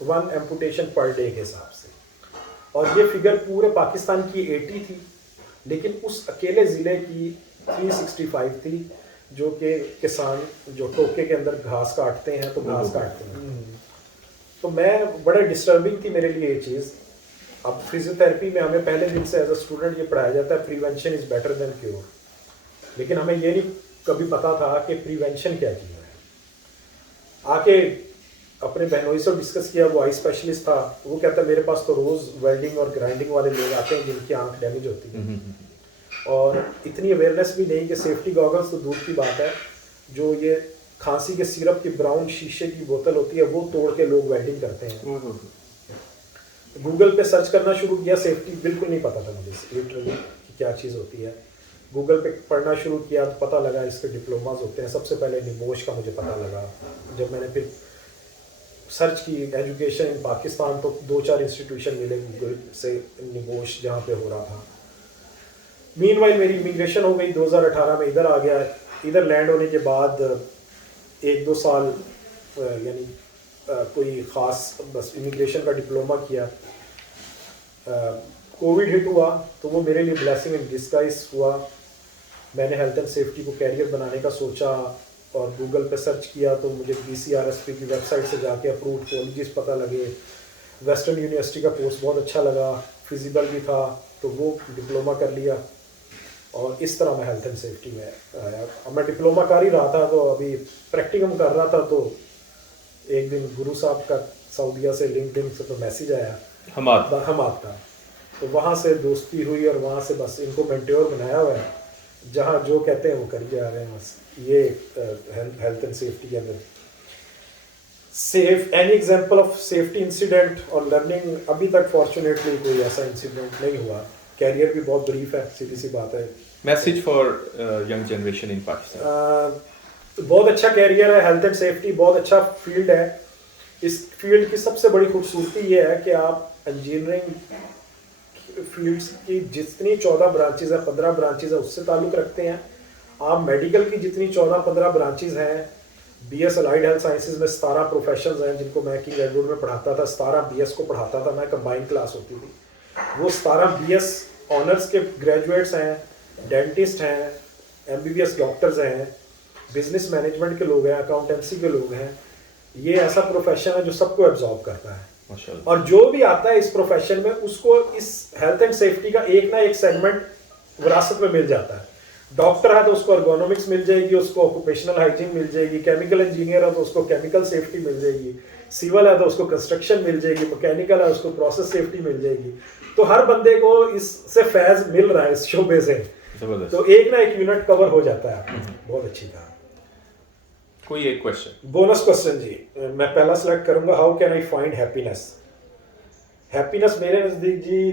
1 एम्पुटेशन पर डे के हिसाब से। और ये फिगर पूरे पाकिस्तान की 80 थी, लेकिन उस अकेले ज़िले की 365 थी, जो कि किसान जो टोके के अंदर घास काटते हैं तो घास काटते हैं। तो मैं बड़े डिस्टर्बिंग थी मेरे लिए ये चीज़। अब फिजियोथेरेपी में हमें पहले दिन से एज अ स्टूडेंट ये पढ़ाया जाता है prevention is better than cure, लेकिन हमें ये नहीं कभी पता था कि प्रिवेंशन क्या चीज़ है। आके अपने बहनोई से डिस्कस किया, वो आई स्पेशलिस्ट था, वो कहता है मेरे पास तो रोज़ वेल्डिंग और ग्राइंडिंग वाले लोग आते हैं जिनकी आंख डैमेज होती है, और इतनी अवेयरनेस भी नहीं कि सेफ्टी गॉगल्स तो दूर की बात है, जो ये खांसी के सिरप की ब्राउन शीशे की बोतल होती है वो तोड़ के लोग वेल्डिंग करते हैं। गूगल पे सर्च करना शुरू किया, सेफ्टी बिल्कुल नहीं पता था मुझे लिटरली कि क्या चीज़ होती है। गूगल पे पढ़ना शुरू किया तो पता लगा इसके डिप्लोमास होते हैं। सबसे पहले निमोश का मुझे पता लगा। जब मैंने फिर सर्च की एजुकेशन इन पाकिस्तान तो 2-4 इंस्टीट्यूशन मिले गूगल से निमोश जहाँ पे हो रहा था। मीनवाइल मेरी इमिग्रेशन हो गई, 2018 में इधर आ गया। इधर लैंड होने के बाद 1-2 साल यानी कोई ख़ास बस इमिग्रेशन का डिप्लोमा किया। कोविड हिट हुआ तो वो मेरे लिए ब्लेसिंग इन डिस्गाइज हुआ। मैंने हेल्थ एंड सेफ्टी को कैरियर बनाने का सोचा और गूगल पे सर्च किया तो मुझे BCRSP की वेबसाइट से जाके अप्रूव्ड कॉलेजेस पता लगे। वेस्टर्न यूनिवर्सिटी का कोर्स बहुत अच्छा लगा, फिजिबल भी था, तो वो डिप्लोमा कर लिया और इस तरह मैं हेल्थ एंड सेफ्टी में आया। अब मैं डिप्लोमा कर ही रहा था तो अभी प्रैक्टिकम कर रहा था, तो एक दिन गुरु साहब का सऊदीया से लिंक्डइन से तो मैसेज आया हमाद का, तो वहाँ से दोस्ती हुई और वहाँ से बस इनको मेंटोर बनाया हुआ है। जहाँ जो कहते हैं वो करके आ रहे हैं बस। ये हेल्थ एंड सेफ्टी के अंदर safe any example of safety incident और लर्निंग, अभी तक फॉर्चुनेटली कोई ऐसा इंसिडेंट नहीं हुआ। कैरियर भी बहुत ब्रीफ है, सीधी सी बात है। Message for young generation in Pakistan. बहुत अच्छा कैरियर है, हेल्थ एंड सेफ्टी बहुत अच्छा फील्ड है। इस फील्ड की सबसे बड़ी खूबसूरती ये है कि आप इंजीनियरिंग फील्ड्स की जितनी 14 ब्रांचेज है, 15 ब्रांचेज है, उससे ताल्लुक़ रखते हैं। आप मेडिकल की जितनी 14-15 ब्रांचेज हैं, BS अलाइड हेल्थ साइंसेज में 17 प्रोफेशंस हैं जिनको मैं किंग एडवर्ड में पढ़ाता था। 17 BS को पढ़ाता था मैं, कंबाइंड क्लास होती थी। वो 17 BS ऑनर्स के ग्रेजुएट्स हैं, डेंटिस्ट हैं, MBBS डॉक्टर्स हैं, बिजनेस मैनेजमेंट के लोग हैं, अकाउंटेंसी के लोग हैं। ये ऐसा प्रोफेशन है जो सबको एब्जॉर्ब करता है, और जो भी आता है इस प्रोफेशन में उसको इस हेल्थ एंड सेफ्टी का एक ना एक सेगमेंट विरासत में मिल जाता है। डॉक्टर है तो उसको अर्गोनॉमिक्स मिल जाएगी, उसको ऑक्यूपेशनल हाइजीन मिल जाएगी। केमिकल इंजीनियर है तो उसको केमिकल सेफ्टी मिल जाएगी। सिविल है तो उसको कंस्ट्रक्शन मिल जाएगी। मैकेनिकल है उसको प्रोसेस सेफ्टी मिल जाएगी। तो हर बंदे को इससे फैज मिल रहा है इस शोबे से, तो एक ना एक यूनिट कवर हो जाता है। बहुत अच्छी कहा। कोई एक क्वेश्चन, बोनस क्वेश्चन जी, मैं पहला सिलेक्ट करूंगा। How can I find happiness? Happiness मेरे नज़दीक जी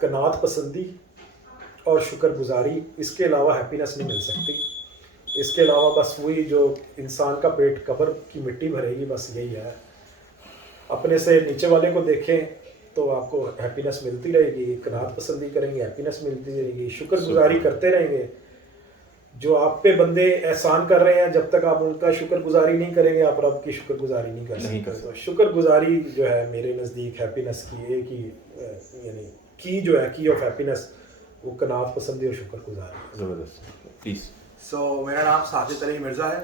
कनात पसंदी और शुक्रगुजारी, इसके अलावा हैप्पीनेस नहीं मिल सकती। इसके अलावा बस वही जो इंसान का पेट कब्र की मिट्टी भरेगी, बस यही है। अपने से नीचे वाले को देखें तो आपको हैप्पीनेस मिलती रहेगी। कनात पसंदी करेंगे, हैप्पीनेस मिलती रहेगी। शुक्रगुजारी करते रहेंगे। जो आप पे बंदे एहसान कर रहे हैं, जब तक आप उनका शुक्रगुजारी नहीं करेंगे, आप रब की शुक्रगुजारी नहीं कर सकते। तो शुक्रगुजारी जो है मेरे नज़दीक हैप्पीनेस की एक ही यानी की जो है की ऑफ हैप्पीनेस, वो कनात पसंदी और शुक्रगुजारी। ज़बरदस्त। प्लीज़। मेरा नाम साजिद अली मिर्ज़ा है।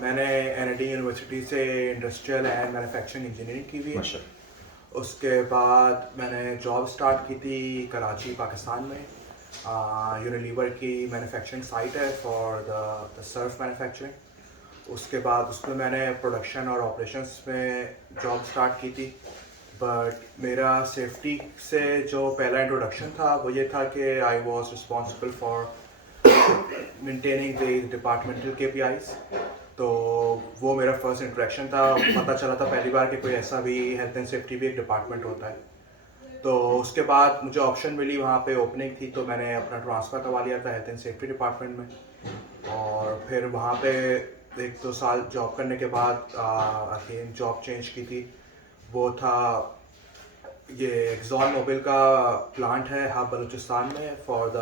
मैंने NIT यूनिवर्सिटी से इंडस्ट्रियल एंड मैन्युफैक्चरिंग इंजीनियरिंग की हुई है। उसके बाद मैंने जॉब स्टार्ट की थी कराची पाकिस्तान में। यूनिलीवर की मैन्युफैक्चरिंग साइट है फॉर द सर्फ मैन्युफैक्चरिंग। उसके बाद उसमें मैंने प्रोडक्शन और ऑपरेशंस में जॉब स्टार्ट की थी। बट मेरा सेफ्टी से जो पहला इंट्रोडक्शन था वो ये था कि I was responsible for maintaining the departmental KPIs। तो वो मेरा फर्स्ट इंट्रैक्शन था। पता चला था पहली बार कि कोई ऐसा भी हेल्थ एंड सेफ्टी भी एक डिपार्टमेंट होता है। तो उसके बाद मुझे ऑप्शन मिली, वहाँ पे ओपनिंग थी, तो मैंने अपना ट्रांसफ़र करवा लिया था हेल्थ एंड सेफ्टी डिपार्टमेंट में। और फिर वहाँ पे 1-2 साल जॉब करने के बाद अगेन जॉब चेंज की थी। वो था ये एक्सॉन मोबिल का प्लांट है हब बलूचिस्तान में फॉर द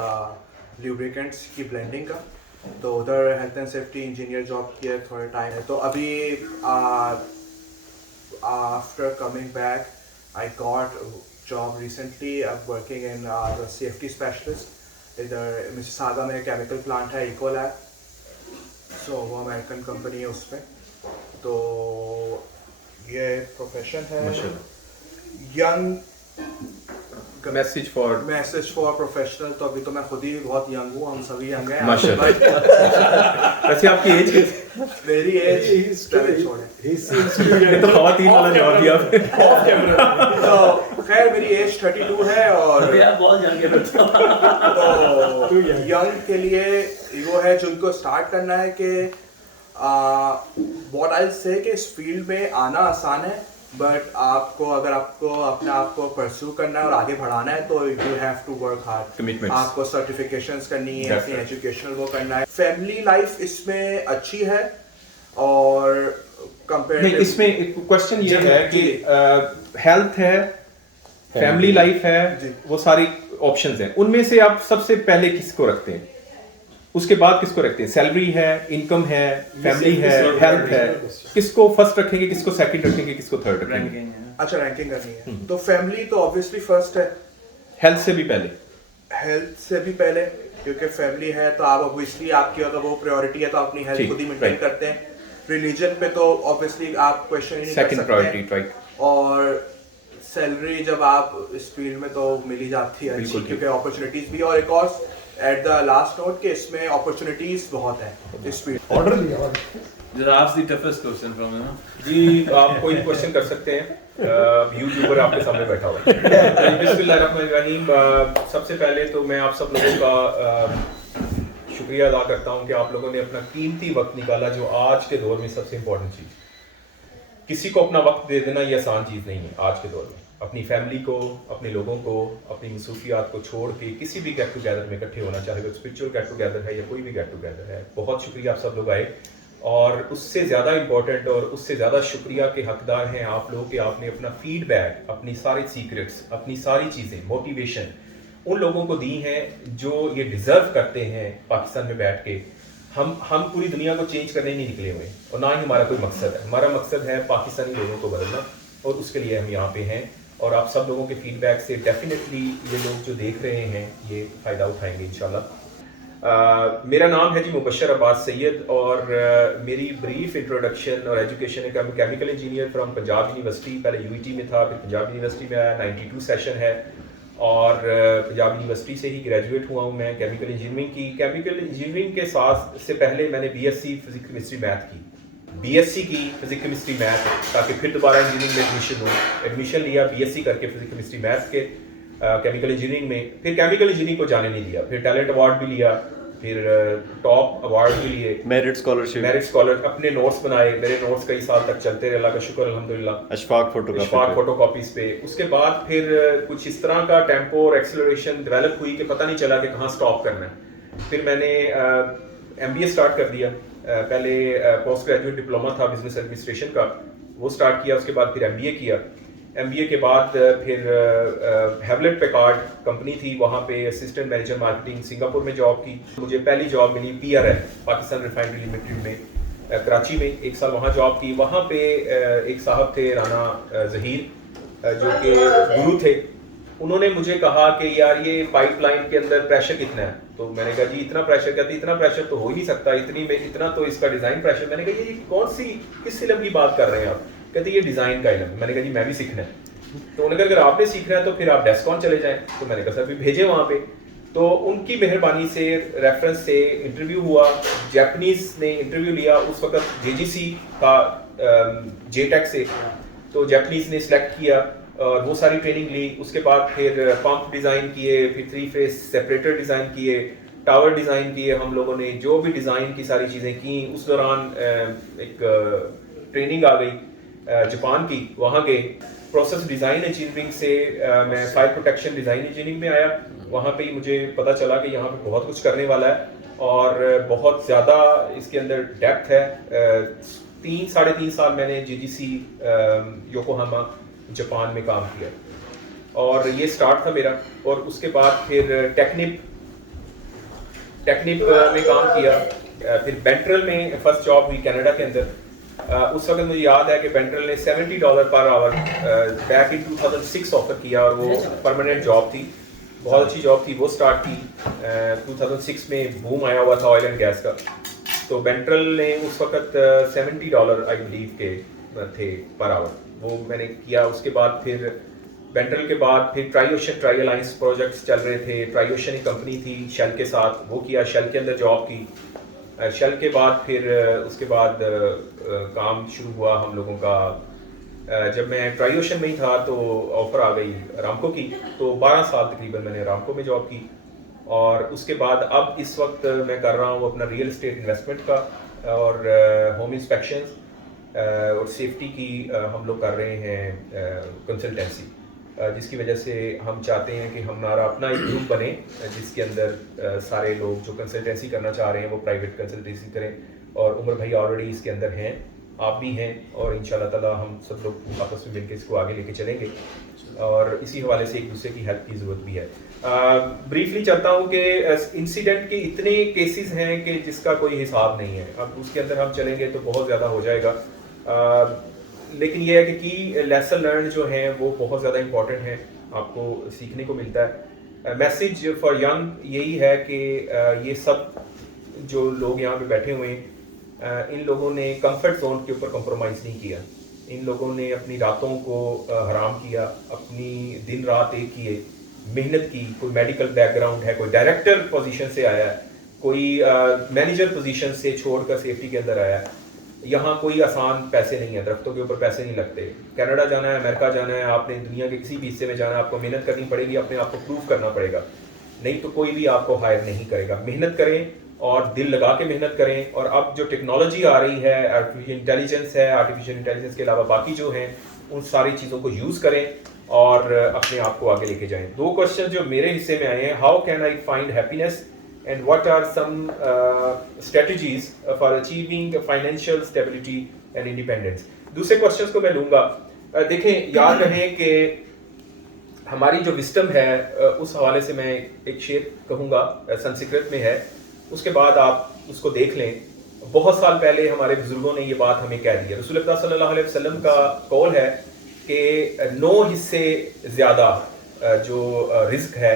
ल्यूब्रिकेंट्स की ब्लेंडिंग का। तो उधर health and safety engineer job किया थोड़े टाइम है। तो अभी after coming back I got job recently. I am working in the safety specialist. इधर मिसिसागा में केमिकल प्लांट है इकोलैब। सो वो अमेरिकन कंपनी है उस पर। तो ये प्रोफेशन है यंग मैसेज फॉर प्रोफेशनल। तो अभी तो मैं खुद ही बहुत यंग हूँ, हम सभी यंग हैं। वैसे आपकी एज? मेरी एज छोड़े तो खवातीन वाला जवाब दिया। तो खैर मेरी एज 32 है। और बहुत यंग है। तो यंग के लिए वो है जिनको स्टार्ट करना है कि व्हाट आई से कि इस फील्ड में आना आसान है, बट आपको अगर आपको अपने आप को परस्यू करना है और आगे बढ़ाना है तो you have to work hard. Commitments, आपको सर्टिफिकेशंस करनी है, अपनी एजुकेशनल वो करना है। फैमिली लाइफ इसमें अच्छी है और कंपेयर इसमें क्वेश्चन ये है कि हेल्थ है, फैमिली लाइफ है, वो सारी ऑप्शंस हैं। उनमें से आप सबसे पहले किसको रखते हैं, उसके बाद किसको रखते हैं? सैलरी है, इनकम है, फैमिली है, हेल्थ है, किसको फर्स्ट रखेंगे, किसको सेकंड रखेंगे, किसको थर्ड रखेंगे? अच्छा रैंकिंग करनी है तो फैमिली तो ऑब्वियसली फर्स्ट है। हेल्थ से भी पहले? हेल्थ से भी पहले, क्योंकि फैमिली है तो आप ऑब्वियसली आपकी अगर वो प्रायोरिटी है तो अपनी हेल्थ खुद ही मेंटेन करते हैं। रिलीजन पे तो ऑब्वियसली आप क्वेश्चन ही नहीं कर सकते। Second priority, right. और सैलरी जब आप इस फील्ड में तो मिल ही जाती है अच्छी, क्योंकि अपॉर्चुनिटीज भी। और एक और एट द लास्ट नोट कि इसमें अपॉर्चुनिटीज बहुत है इस फील्ड। ऑर्डर लिया Just ask the toughest question from him. जी आप कोई क्वेश्चन कर सकते हैं। यूट्यूबर आपके सामने बैठा हुआ है। बिस्मिल्लाहिर्रहमानिर्रहीम। सबसे पहले तो मैं आप सब लोगों का शुक्रिया अदा करता हूं कि आप लोगों ने अपना कीमती वक्त निकाला, जो आज के दौर में सबसे इम्पोर्टेंट चीज़। किसी को अपना वक्त दे देना ये आसान चीज़ नहीं है आज के दौर में। अपनी फैमिली को, अपने लोगों को, अपनी मसरूफियात को छोड़ के किसी भी गेट टुगेदर में इकट्ठे होना, चाहे वो स्पिरिचुअल गेट टुगेदर है या कोई भी गेट टुगेदर है। बहुत शुक्रिया आप सब लोग आए। और उससे ज़्यादा इम्पोर्टेंट और उससे ज़्यादा शुक्रिया के हकदार हैं आप लोग कि आपने अपना फीडबैक, अपनी सारी सीक्रेट्स, अपनी सारी चीज़ें, मोटिवेशन उन लोगों को दी हैं जो ये डिज़र्व करते हैं पाकिस्तान में बैठ के। हम पूरी दुनिया को चेंज करने नहीं निकले हुए और ना ही हमारा कोई मकसद है। हमारा मकसद है पाकिस्तानी लोगों को बदलना और उसके लिए हम यहाँ पे हैं। और आप सब लोगों के फीडबैक से डेफिनेटली ये लोग जो देख रहे हैं ये फ़ायदा उठाएंगे इंशाल्लाह। मेरा नाम है जी मुबशर अब्बास सैयद और मेरी ब्रीफ इंट्रोडक्शन और एजुकेशन है। मैं chemical engineer from Punjab university, पहले UET में था, फिर पंजाब यूनिवर्सिटी में आया। 92 सेशन है और पंजाब यूनिवर्सिटी से ही ग्रेजुएट हुआ हूँ मैं केमिकल इंजीनियरिंग की। केमिकल इंजीनियरिंग के साथ से पहले मैंने BSc फिजिक्स केमिस्ट्री मैथ की, BSc की फिजिक्स केमिस्ट्री मैथ, ताकि फिर दोबारा इंजीनियरिंग में एडमिशन लिया BSc करके फिजिक्स केमिस्ट्री मैथ के केमिकल इंजीनियरिंग में। फिर केमिकल इंजीनियरिंग को जाने नहीं दिया, फिर टैलेंट अवार्ड भी लिया, फिर टॉप अवार्ड भी लिए, मेरिट स्कॉलर, अपने नोट्स बनाए। मेरे नोट्स कई साल तक चलते रहे, अल्लाह का शुक्र अल्हम्दुलिल्लाह। अशफाक फोटोकॉपीज पे। उसके बाद फिर कुछ इस तरह का टेम्पो और एक्सेलरेशन डेवलप हुई कि पता नहीं चला कि कहाँ स्टॉप करना है। फिर मैंने MBA स्टार्ट कर दिया। पहले पोस्ट ग्रेजुएट डिप्लोमा था बिजनेस एडमिनिस्ट्रेशन का, वो स्टार्ट किया। उसके बाद फिर MBA किया। MBA के बाद फिर हेवलेट पैकार्ड कंपनी थी, वहाँ पे असिस्टेंट मैनेजर मार्केटिंग सिंगापुर में जॉब की। मुझे पहली जॉब मिली PRL पाकिस्तान रिफाइनरी लिमिटेड में कराची में, 1 साल वहाँ जॉब की। वहाँ पे एक साहब थे राना ज़हीर जो कि गुरु थे उन्होंने मुझे कहा कि यार ये पाइपलाइन के अंदर प्रेशर कितना है, तो मैंने कहा जी इतना प्रेशर, कहते इतना प्रेशर तो हो ही नहीं सकता, इतना तो इसका डिज़ाइन प्रेशर। मैंने कहा ये कौन सी किस इलम की बात कर रहे हैं आप, कहते ये डिज़ाइन का इलम। मैंने कहा जी मैं भी सीखना है। तो उन्होंने कहा अगर आपने सीखना है तो फिर आप डेस्कॉन चले जाएं। तो मैंने कहा सर भी भेजें वहाँ पे। तो उनकी मेहरबानी से रेफरेंस से इंटरव्यू हुआ, जापानीज़ ने इंटरव्यू लिया उस वक्त JGC का JTech से, तो जापानीज़ ने सिलेक्ट किया और वो सारी ट्रेनिंग ली। उसके बाद फिर पंप डिज़ाइन किए, फिर 3 फेस सेपरेटर डिज़ाइन किए, टावर डिज़ाइन किए हम लोगों ने, जो भी डिज़ाइन की सारी चीज़ें की। उस दौरान एक ट्रेनिंग आ गई जापान की, वहाँ गए। प्रोसेस डिज़ाइन इंजीनियरिंग से मैं फायर प्रोटेक्शन डिज़ाइन इंजीनियरिंग में आया। वहाँ पे ही मुझे पता चला कि यहाँ पे बहुत कुछ करने वाला है और बहुत ज़्यादा इसके अंदर डेप्थ है। 3-3.5 साल मैंने JGC योकोहामा जापान में काम किया और ये स्टार्ट था मेरा। और उसके बाद फिर टेक्निप में काम किया, फिर बेंट्रल में फर्स्ट जॉब हुई कनाडा के अंदर। उस वक्त मुझे याद है कि बेंट्रल ने $70 per hour back in 2006 offer किया और वो परमानेंट जॉब थी, बहुत अच्छी जॉब थी। वो स्टार्ट की 2006 में, बूम आया हुआ था ऑयल एंड गैस का। तो बेंट्रल ने उस वक्त $70 आई बिलीव के थे पर आवर, वो मैंने किया। उसके बाद फिर बेंट्रल के बाद फिर ट्राई अलायंस प्रोजेक्ट्स चल रहे थे। ट्राई ओशन एक कंपनी थी शेल के साथ, वो किया, शेल के अंदर जॉब की। शेल के बाद फिर उसके बाद काम शुरू हुआ हम लोगों का। जब मैं ट्राई ओशन में ही था तो ऑफ़र आ गई रामको की, तो 12 साल तकरीबन मैंने रामको में जॉब की। और उसके बाद अब इस वक्त मैं कर रहा हूँ अपना रियल एस्टेट इन्वेस्टमेंट का और होम इंस्पेक्शंस और सेफ्टी की हम लोग कर रहे हैं कंसल्टेंसी, जिसकी वजह से हम चाहते हैं कि हमारा अपना एक ग्रुप बने जिसके अंदर सारे लोग जो कंसल्टेंसी करना चाह रहे हैं वो प्राइवेट कंसल्टेंसी करें। और उमर भाई ऑलरेडी इसके अंदर हैं, आप भी हैं, और इंशाल्लाह ताला हम सब लोग आपस में मिलकर इसको आगे लेके चलेंगे और इसी हवाले से एक दूसरे की हेल्प की ज़रूरत भी है। ब्रीफली चाहता हूँ कि इंसिडेंट के इतने केसेस हैं कि जिसका कोई हिसाब नहीं है। अब उसके अंदर हम चलेंगे तो बहुत ज़्यादा हो जाएगा, लेकिन यह है कि लेसन लर्न जो हैं वो बहुत ज़्यादा इंपॉर्टेंट हैं, आपको सीखने को मिलता है। मैसेज फॉर यंग यही है कि ये सब जो लोग यहाँ पे बैठे हुए हैं, इन लोगों ने कंफर्ट जोन के ऊपर कॉम्प्रोमाइज़ नहीं किया। इन लोगों ने अपनी रातों को हराम किया, अपनी दिन रात एक किए, मेहनत की। कोई मेडिकल बैकग्राउंड है, कोई डायरेक्टर पोजीशन से आया है, कोई मैनेजर पोजीशन से छोड़कर सेफ्टी के अंदर आया है। यहाँ कोई आसान पैसे नहीं है, दरख्तों के ऊपर पैसे नहीं लगते। कनाडा जाना है, अमेरिका जाना है, आपने दुनिया के किसी भी हिस्से में जाना है, आपको मेहनत करनी पड़ेगी, अपने आप को प्रूव करना पड़ेगा, नहीं तो कोई भी आपको हायर नहीं करेगा। मेहनत करें और दिल लगा के मेहनत करें। और अब जो टेक्नोलॉजी आ रही है, आर्टिफिशियल इंटेलिजेंस है, आर्टिफिशियल इंटेलिजेंस के अलावा बाकी जो हैं, उन सारी चीज़ों को यूज़ करें और अपने आप को आगे लेके जाएं। 2 क्वेश्चन जो मेरे हिस्से में आए हैं, how can I find happiness and what are some strategies for achieving financial stability and independence। दूसरे क्वेश्चंस को मैं लूँगा। देखें, याद रहे कि हमारी जो विस्टम है उस हवाले से मैं एक शेर कहूँगा, संस्कृत में है, उसके बाद आप उसको देख लें। बहुत साल पहले हमारे बुजुर्गों ने ये बात हमें कह दी है। रसूल अल्लाह सल्लल्लाहु अलैहि वसल्लम का कौल है कि 9 हिस्से ज़्यादा जो रिस्क है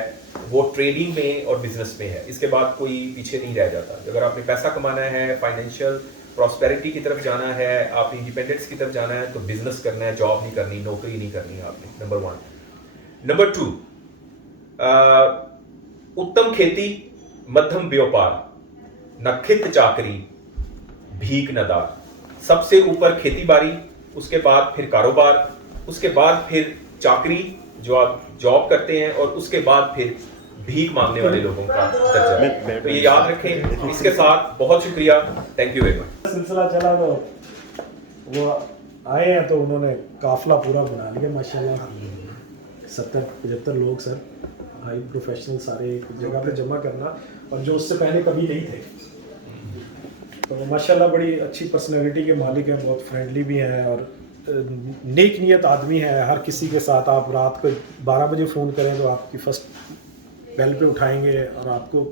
वो ट्रेडिंग में और बिजनेस में है, इसके बाद कोई पीछे नहीं रह जाता। अगर आपने पैसा कमाना है, फाइनेंशियल प्रॉस्पेरिटी की तरफ जाना है, आपने इंडिपेंडेंस की तरफ जाना है, तो बिजनेस करना है, जॉब नहीं करनी, नौकरी नहीं करनी है आपने, नंबर 1। नंबर 2, उत्तम खेती, मध्यम व्यापार, न खित चाकरी, भीख न दार। सबसे ऊपर खेती बाड़ी, उसके बाद फिर कारोबार, उसके बाद फिर चाकरी जो आप जॉब करते हैं, और उसके बाद फिर भीख मांगने वाले लोगों का दर्जा। तो ये याद रखें। इसके साथ बहुत शुक्रिया, थैंक यू वेरी मच। सिलसिला चला तो वो आए हैं तो उन्होंने काफिला पूरा बना लिया माशाल्लाह। 70-75 लोग सर, हाई प्रोफेशनल, सारे एक जगह पे जमा करना, और जो उससे पहले कभी नहीं थे। तो माशाल्लाह बड़ी अच्छी पर्सनैलिटी के मालिक हैं, बहुत फ्रेंडली भी हैं और नेक नियत आदमी है। हर किसी के साथ आप रात को 12 बजे फ़ोन करें तो आपकी फर्स्ट बेल पे उठाएंगे और आपको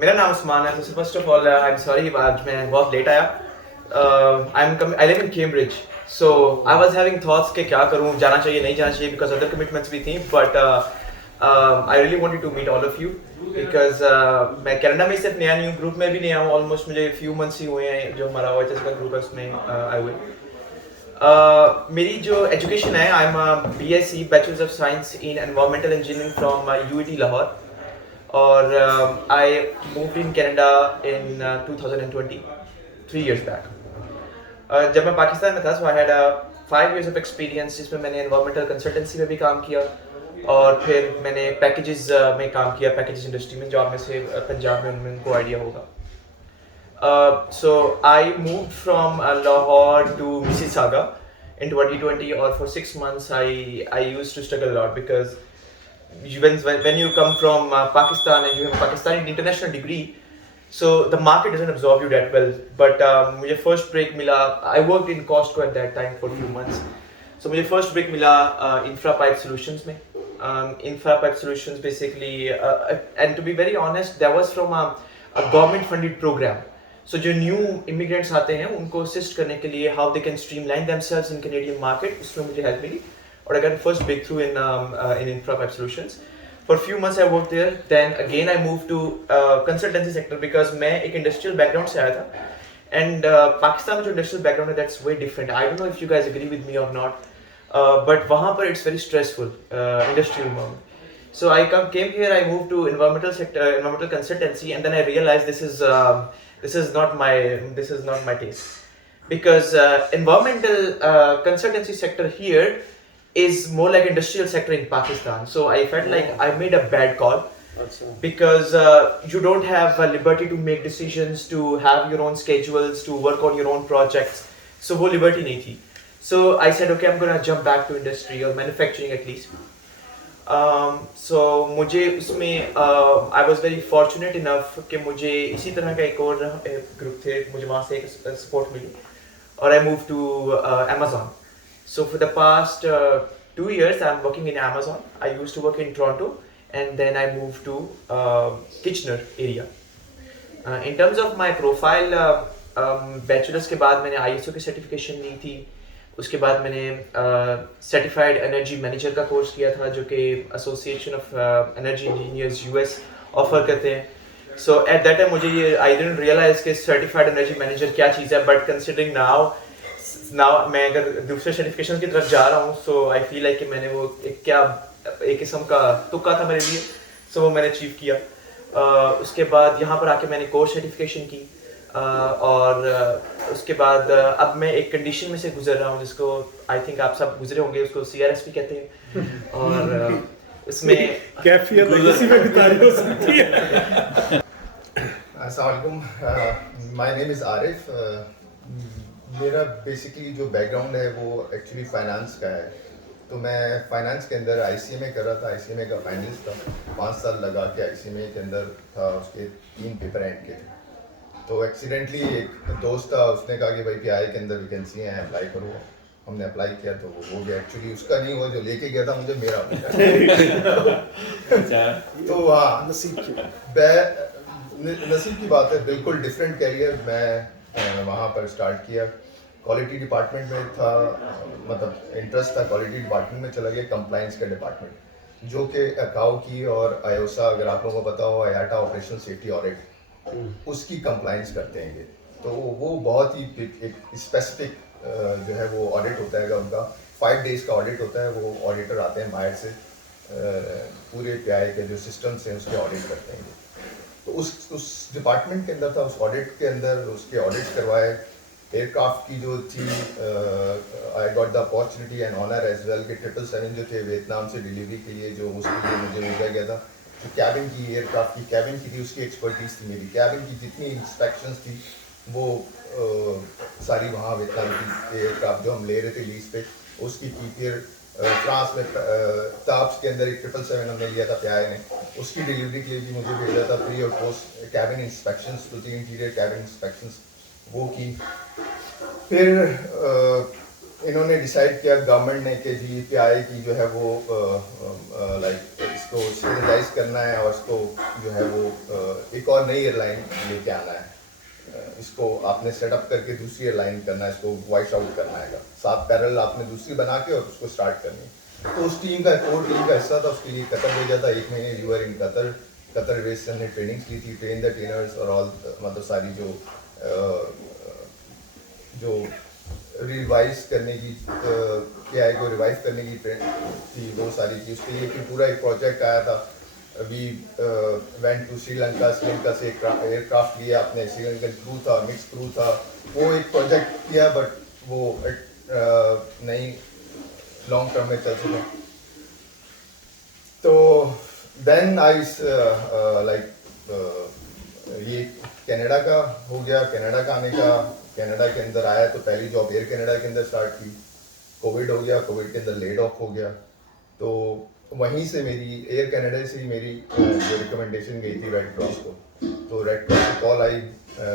मेरा नाम उस्मान है। तो first of all I am sorry आज मैं बहुत लेट आया। I live in Cambridge, So I was having thoughts कि क्या करूँ, जाना चाहिए नहीं जाना चाहिए, because other commitments भी थी, but I really wanted to meet all of you because मैं कनाडा में सिर्फ नया न्यू ग्रुप में भी नहीं आया, ऑलमोस्ट मुझे few months ही हुए हैं जो हमारा OHS का ग्रुप है उसमें आए हुए. मेरी जो एजुकेशन है, I am BSc bachelors of science in environmental engineering from UET Lahore, और I moved in Canada in 2020, 3 years back. जब मैं पाकिस्तान में था, so I had 5 years of experience, जिसमें मैंने एनवायरमेंटल कंसल्टेंसी में भी काम किया और फिर मैंने पैकेजेस में काम किया, पैकेजेस इंडस्ट्री में, जो आप में से पंजाब में उनको आइडिया होगा. So I moved from Lahore to Mississauga in 2020, or for 6 months I used to struggle a lot because when you come from Pakistan and you have a Pakistani international degree, so the market doesn't absorb you that well. But मुझे first break मिला. I worked in Costco at that time for a few months. So मुझे first break मिला Infra Pipe Solutions में. Infra Pipe Solutions basically, and to be very honest, that was from a government funded program. So जो new immigrants आते हैं उनको assist करने के लिए how they can streamline themselves in Canadian market, उसमें मुझे हेल्प मिली और I got first break through in infra pipe solutions. For few months I work there, then again I move to consultancy sector because मैं एक industrial background से आया था, and Pakistan में जो इंडस्ट्रियल बैकग्राउंड है that's very different. I don't know if you guys agree with me और not, but वहाँ पर it's very stressful industrial environment. So I came here, I moved to environmental sector, environmental consultancy, and then I realized this is not my taste, because environmental consultancy sector here is more like industrial sector in Pakistan. So I felt like I made a bad call because you don't have liberty to make decisions, to have your own schedules, to work on your own projects. So वो liberty नहीं थी. So I said, okay, I'm gonna jump back to industry or manufacturing at least. So मुझे उसमें I was very fortunate enough कि मुझे इसी तरह का एक और ग्रुप थे, मुझे वहाँ से एक सपोर्ट मिली और I moved to Amazon. So for the past 2 years I'm working in Amazon. I used to work in Toronto and then I moved to Kitchener area. In terms of my profile, bachelor's के बाद मैंने ISO की certification ली थी. उसके बाद मैंने certified energy manager का course किया था जो कि association of energy engineers US offer करते हैं. सो एट दैट टाइम मुझे ये आई डिडंट रियलाइज कि सर्टिफाइड एनर्जी मैनेजर क्या चीज़ है, बट कंसिडरिंग नाउ मैं अगर दूसरे सर्टिफिकेशन की तरफ जा रहा हूँ, सो आई फील लाइक कि मैंने वो एक किस्म का तुक्का था मेरे लिए, सो वो मैंने अचीव किया. उसके बाद यहाँ पर आके मैंने कोर्स सर्टिफिकेशन की और उसके बाद अब मैं एक कंडीशन में से गुजर रहा हूँ जिसको आई थिंक आप सब गुजरे होंगे, उसको CRSP कहते हैं, और उसमें कैफियत इसी में गुजारी हो सकती है. अस्सलाम, माय नेम इज़ आरिफ. मेरा बेसिकली जो बैकग्राउंड है वो एक्चुअली फाइनेंस का है. तो मैं फाइनेंस के अंदर ICMA कर रहा था, ICMA का फाइनलिस्ट था. 5 साल लगा के ICMA के अंदर था, उसके 3 पेपर एंड के थे. तो एक्सीडेंटली एक दोस्त था, उसने कहा कि भाई PI के अंदर वैकेंसी है, अप्लाई करो. हमने अप्लाई किया तो वो हो गया. एक्चुअली उसका नहीं हुआ, जो लेके गया था मुझे मेरा हो गया. तो हाँ, नसीब की बात है. बिल्कुल डिफरेंट कैरियर मैं वहाँ पर स्टार्ट किया. क्वालिटी डिपार्टमेंट में था, मतलब इंटरेस्ट था, क्वालिटी डिपार्टमेंट में चला गया. कंप्लाइंस का डिपार्टमेंट जो कि अकाउ की और IOSA, अगर आप लोगों को पता हो, IATA ऑपरेशनल सेफ्टी ऑडिट, उसकी कंप्लाइंस करते हैं ये. तो वो बहुत ही एक स्पेसिफिक जो है वो ऑडिट होता है उनका. 5 days का ऑडिट होता है. वो ऑडिटर आते हैं बाहर से, पूरे PI के जो सिस्टम्स हैं उसके ऑडिट करते हैं. तो उस डिपार्टमेंट के अंदर था. उस ऑडिट के अंदर उसके ऑडिट्स करवाए. एयरक्राफ्ट की जो थी, I got the opportunity and honour as well कि 777 जो थे वियतनाम से डिलीवरी के लिए, जो उसके लिए मुझे भेजा गया था. जो कैबिन की, एयरक्राफ्ट की कैबिन की थी, उसकी एक्सपर्टीज़ थी मेरी. कैबिन की जितनी इंस्पेक्शंस थी वो सारी वहाँ वियतनाम की एयरक्राफ्ट जो हम ले रहे थे लीज पे उसकी की. फिर फ्रांस में ताब्स के अंदर एक 777 हमने लिया था PI ने, उसकी डिलीवरी के लिए भी मुझे भेजा था. प्री और पोस्ट कैबिन इंस्पेक्शंस जो थी, इंटीरियर कैबिन इंस्पेक्शंस, वो की. फिर इन्होंने डिसाइड किया गवर्नमेंट ने कि जी PI की जो है वो लाइक इसको स्टैंडर्डाइज करना है और इसको जो है वो एक और नई एयरलाइन लेके आना है. اس کو آپ نے سیٹ اپ کر کے دوسری الائن کرنا ہے, اس کو وائٹ آؤٹ کرنا ہے گا, ساتھ پیرل آپ نے دوسری بنا کے اور اس کو اسٹارٹ کرنی. تو اس ٹیم کا کور ٹیم کا حصہ تھا, اس کے لیے قطر بھیجا تھا 1 مہینے. یو آر ان قطر بیس سے ہم نے ٹریننگس لی تھی, ٹرین دا ٹرینرس اور آل, مطلب ساری جو ریوائز کرنے کی کیا ہے, کو ریوائز کرنے کی ٹرین تھی وہ ساری چیز. اس کے لیے پھر پورا ایک پروجیکٹ آیا تھا. We went to Sri Lanka سے ایک ایئر کرافٹ لیا آپ نے, سری لنکن کرو تھا, مکس کرو تھا, وہ ایک پروجیکٹ کیا بٹ وہ نہیں لانگ ٹرم میں چل سکے. تو دین آئی لائک یہ کینیڈا کا ہو گیا. کینیڈا کا آنے کا, کینیڈا کے اندر آیا تو پہلی جاب ایئر کینیڈا کے اندر اسٹارٹ کی. کووڈ ہو گیا, کووڈ کے اندر لیڈ آف ہو گیا. تو وہیں سے میری ایئر کینیڈا سے ہی میری جو ریکمنڈیشن گئی تھی ریڈ کراس کو, تو ریڈ کراس سے کال آئی,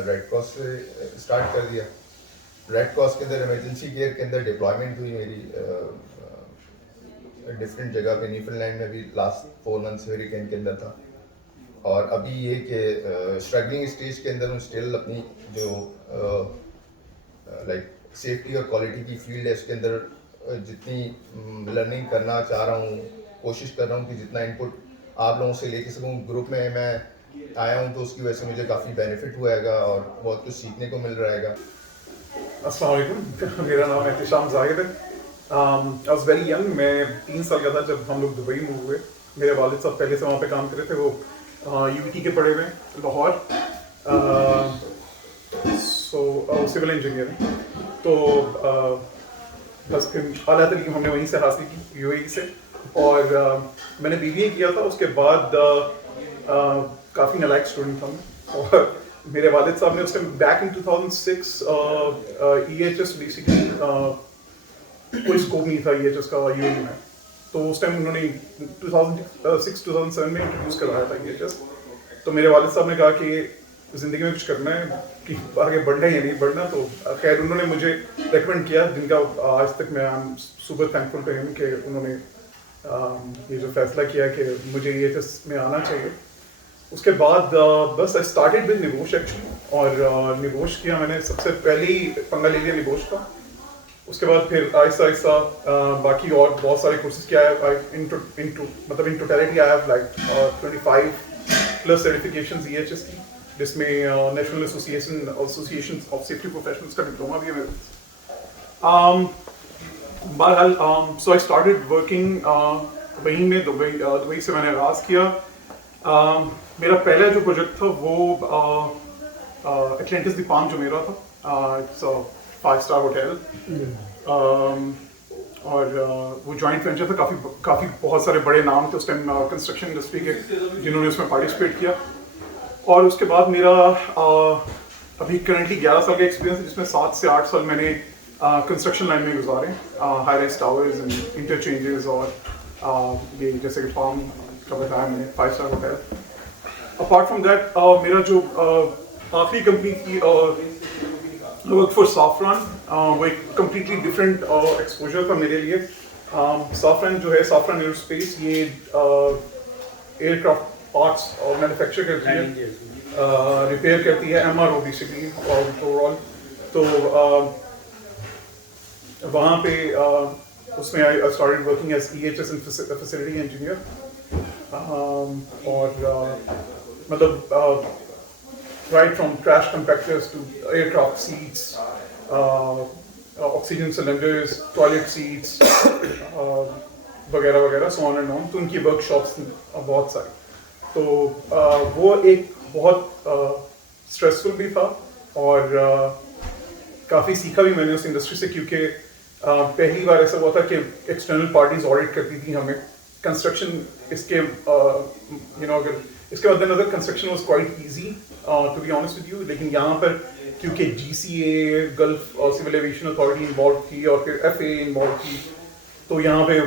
ریڈ کراس سے اسٹارٹ کر دیا. ریڈ کراس کے اندر ایمرجنسی کیئر کے اندر ڈپلائمنٹ ہوئی میری ڈفرینٹ جگہ پہ. نیوفن لینڈ میں بھی لاسٹ 4 months ہریکین کے اندر تھا. اور ابھی یہ کہ اسٹرگلنگ اسٹیج کے اندر ہوں اسٹل. اپنی جو لائک سیفٹی اور کوالٹی کی فیلڈ ہے اس کے اندر جتنی لرننگ کرنا چاہ رہا ہوں, کوشش کر رہا ہوں کہ جتنا ان پٹ آپ لوگوں سے لے کے سکوں. گروپ میں آیا ہوں تو اس کی وجہ سے مجھے کافی بینیفٹ ہوا گا اور بہت کچھ سیکھنے کو مل رہا گا. السلام علیکم, میرا نام احتشام زاہد ہے. I was very young. میں 3 سال کا تھا جب ہم لوگ دبئی موو ہوئے. میرے والد صاحب پہلے سے وہاں پہ کام کرے تھے, وہ UBT کے پڑھے ہوئے ہیں لاہور, سول انجینئر. تو بس پھر اعلیٰ تعلیم ہم نے وہیں سے حاصل کی UAE سے, اور میں نے BBA کیا تھا. اس کے بعد کافی نالائق اسٹوڈنٹ تھا میں, اور میرے والد صاحب نے اس time back in 2006 EHS basically کوئی اسکوپ نہیں تھا EHS کا UAE میں. تو اس ٹائم انہوں نے 2006-2007 میں انٹروڈیوس کروایا تھا EHS. تو میرے والد صاحب نے کہا کہ زندگی میں کچھ کرنا ہے, کہ آگے بڑھنا ہے یا نہیں بڑھنا. تو خیر انہوں نے مجھے ریکمینڈ کیا, جن کا آج تک میں سپر تھینکفل ٹو ہم کہ انہوں نے یہ جو فیصلہ کیا کہ مجھے EHS میں آنا چاہیے. اس کے بعد بس آئی اسٹارٹیڈ ود نگوش ایکچولی, اور نگوش کیا میں نے. سب سے پہلے ہی پنگا لے لیا نگوش کا. اس کے بعد پھر آہستہ آہستہ باقی اور بہت سارے کورسز کیا ہے. مطلب in totality I have like 25+ certifications EHS کی, جس میں national association of safety professionals کا ڈپلوما بھی ہے میرے پاس. بہرحال سو آئی اسٹارٹیڈ ورکنگ وہیں میں دبئی سے میں نے آغاز کیا. میرا پہلا جو پروجیکٹ تھا وہ اٹلانٹس دی پام جو میرا تھا, 5-star ہوٹل, اور وہ جوائنٹ وینچر تھا. کافی بہت سارے بڑے نام تھے اس ٹائم کنسٹرکشن انڈسٹری کے جنہوں نے اس میں پارٹیسپیٹ کیا. اور اس کے بعد میرا ابھی کرنٹلی 11 سال کا ایکسپیرینس ہے, جس میں 7 سے 8 سال میں نے کنسٹرکشن لائن میں گزارے. ہائی رائز ٹاورز, انٹرچینجز, اور یہ جیسے کہ فارم کا بتایا میں نے 5-star hotel. Apart from that میرا جو آخری کمپنی کی ورک فار سافران, وہ ایک کمپلیٹلی ڈفرینٹ ایکسپوجر تھا میرے لیے. سافران جو ہے, سافران ایئر اسپیس, یہ ایئر کرافٹ پارٹس اور مینوفیکچر کرتی ہے, ریپیئر کرتی ہے, MRO بیسکلی اوور آل. تو وہاں پہ اس میں I started working as EHS facility engineer. اور مطلب right from trash compactors to aircraft seats, oxygen cylinders, toilet seats, وغیرہ وغیرہ, so on and on. تو ان کی ورک شاپس بہت ساری. تو وہ ایک بہت اسٹریسفل بھی تھا, اور کافی سیکھا بھی میں نے اس انڈسٹری سے, کیونکہ پہلی بار ایسا ہوا تھا کہ ایکسٹرنل پارٹیز آڈٹ کرتی تھیں ہمیں کنسٹرکشن. اس کے اگر اس کے بعد نظر construction was quite easy to be honest with you, لیکن یہاں پر کیونکہ GCA gulf civil aviation authority involve تھی, اور پھر FAA انوالو تھی, تو یہاں پہ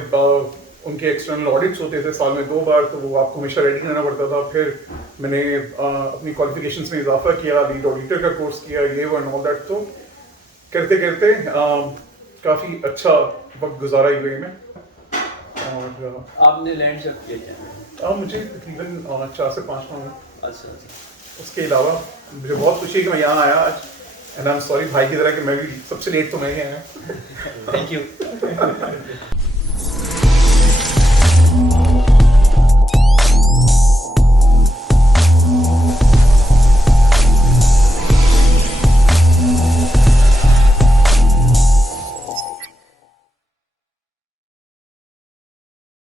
ان کے ایکسٹرنل آڈٹس ہوتے تھے سال میں 2 بار, تو وہ آپ کو ہمیشہ ریڈی رہنا پڑتا تھا. پھر میں نے اپنی کوالیفیکیشنس میں اضافہ کیا, لیڈ آڈیٹر کا کورس کیا, یہ وہ اینڈ آل دیٹ. تو کرتے کرتے کافی اچھا وقت گزارا UAE میں. اور آپ نے لینڈ جب کیا کیا؟ مجھے تقریباً 4 سے 5 ماہ. اچھا. اس کے علاوہ मुझे बहुत खुशी है कि मैं यहाँ आया आज, एंड आई एम सॉरी भाई की तरह कि मैं भी सबसे लेट तो मैं ही आया. Thank you.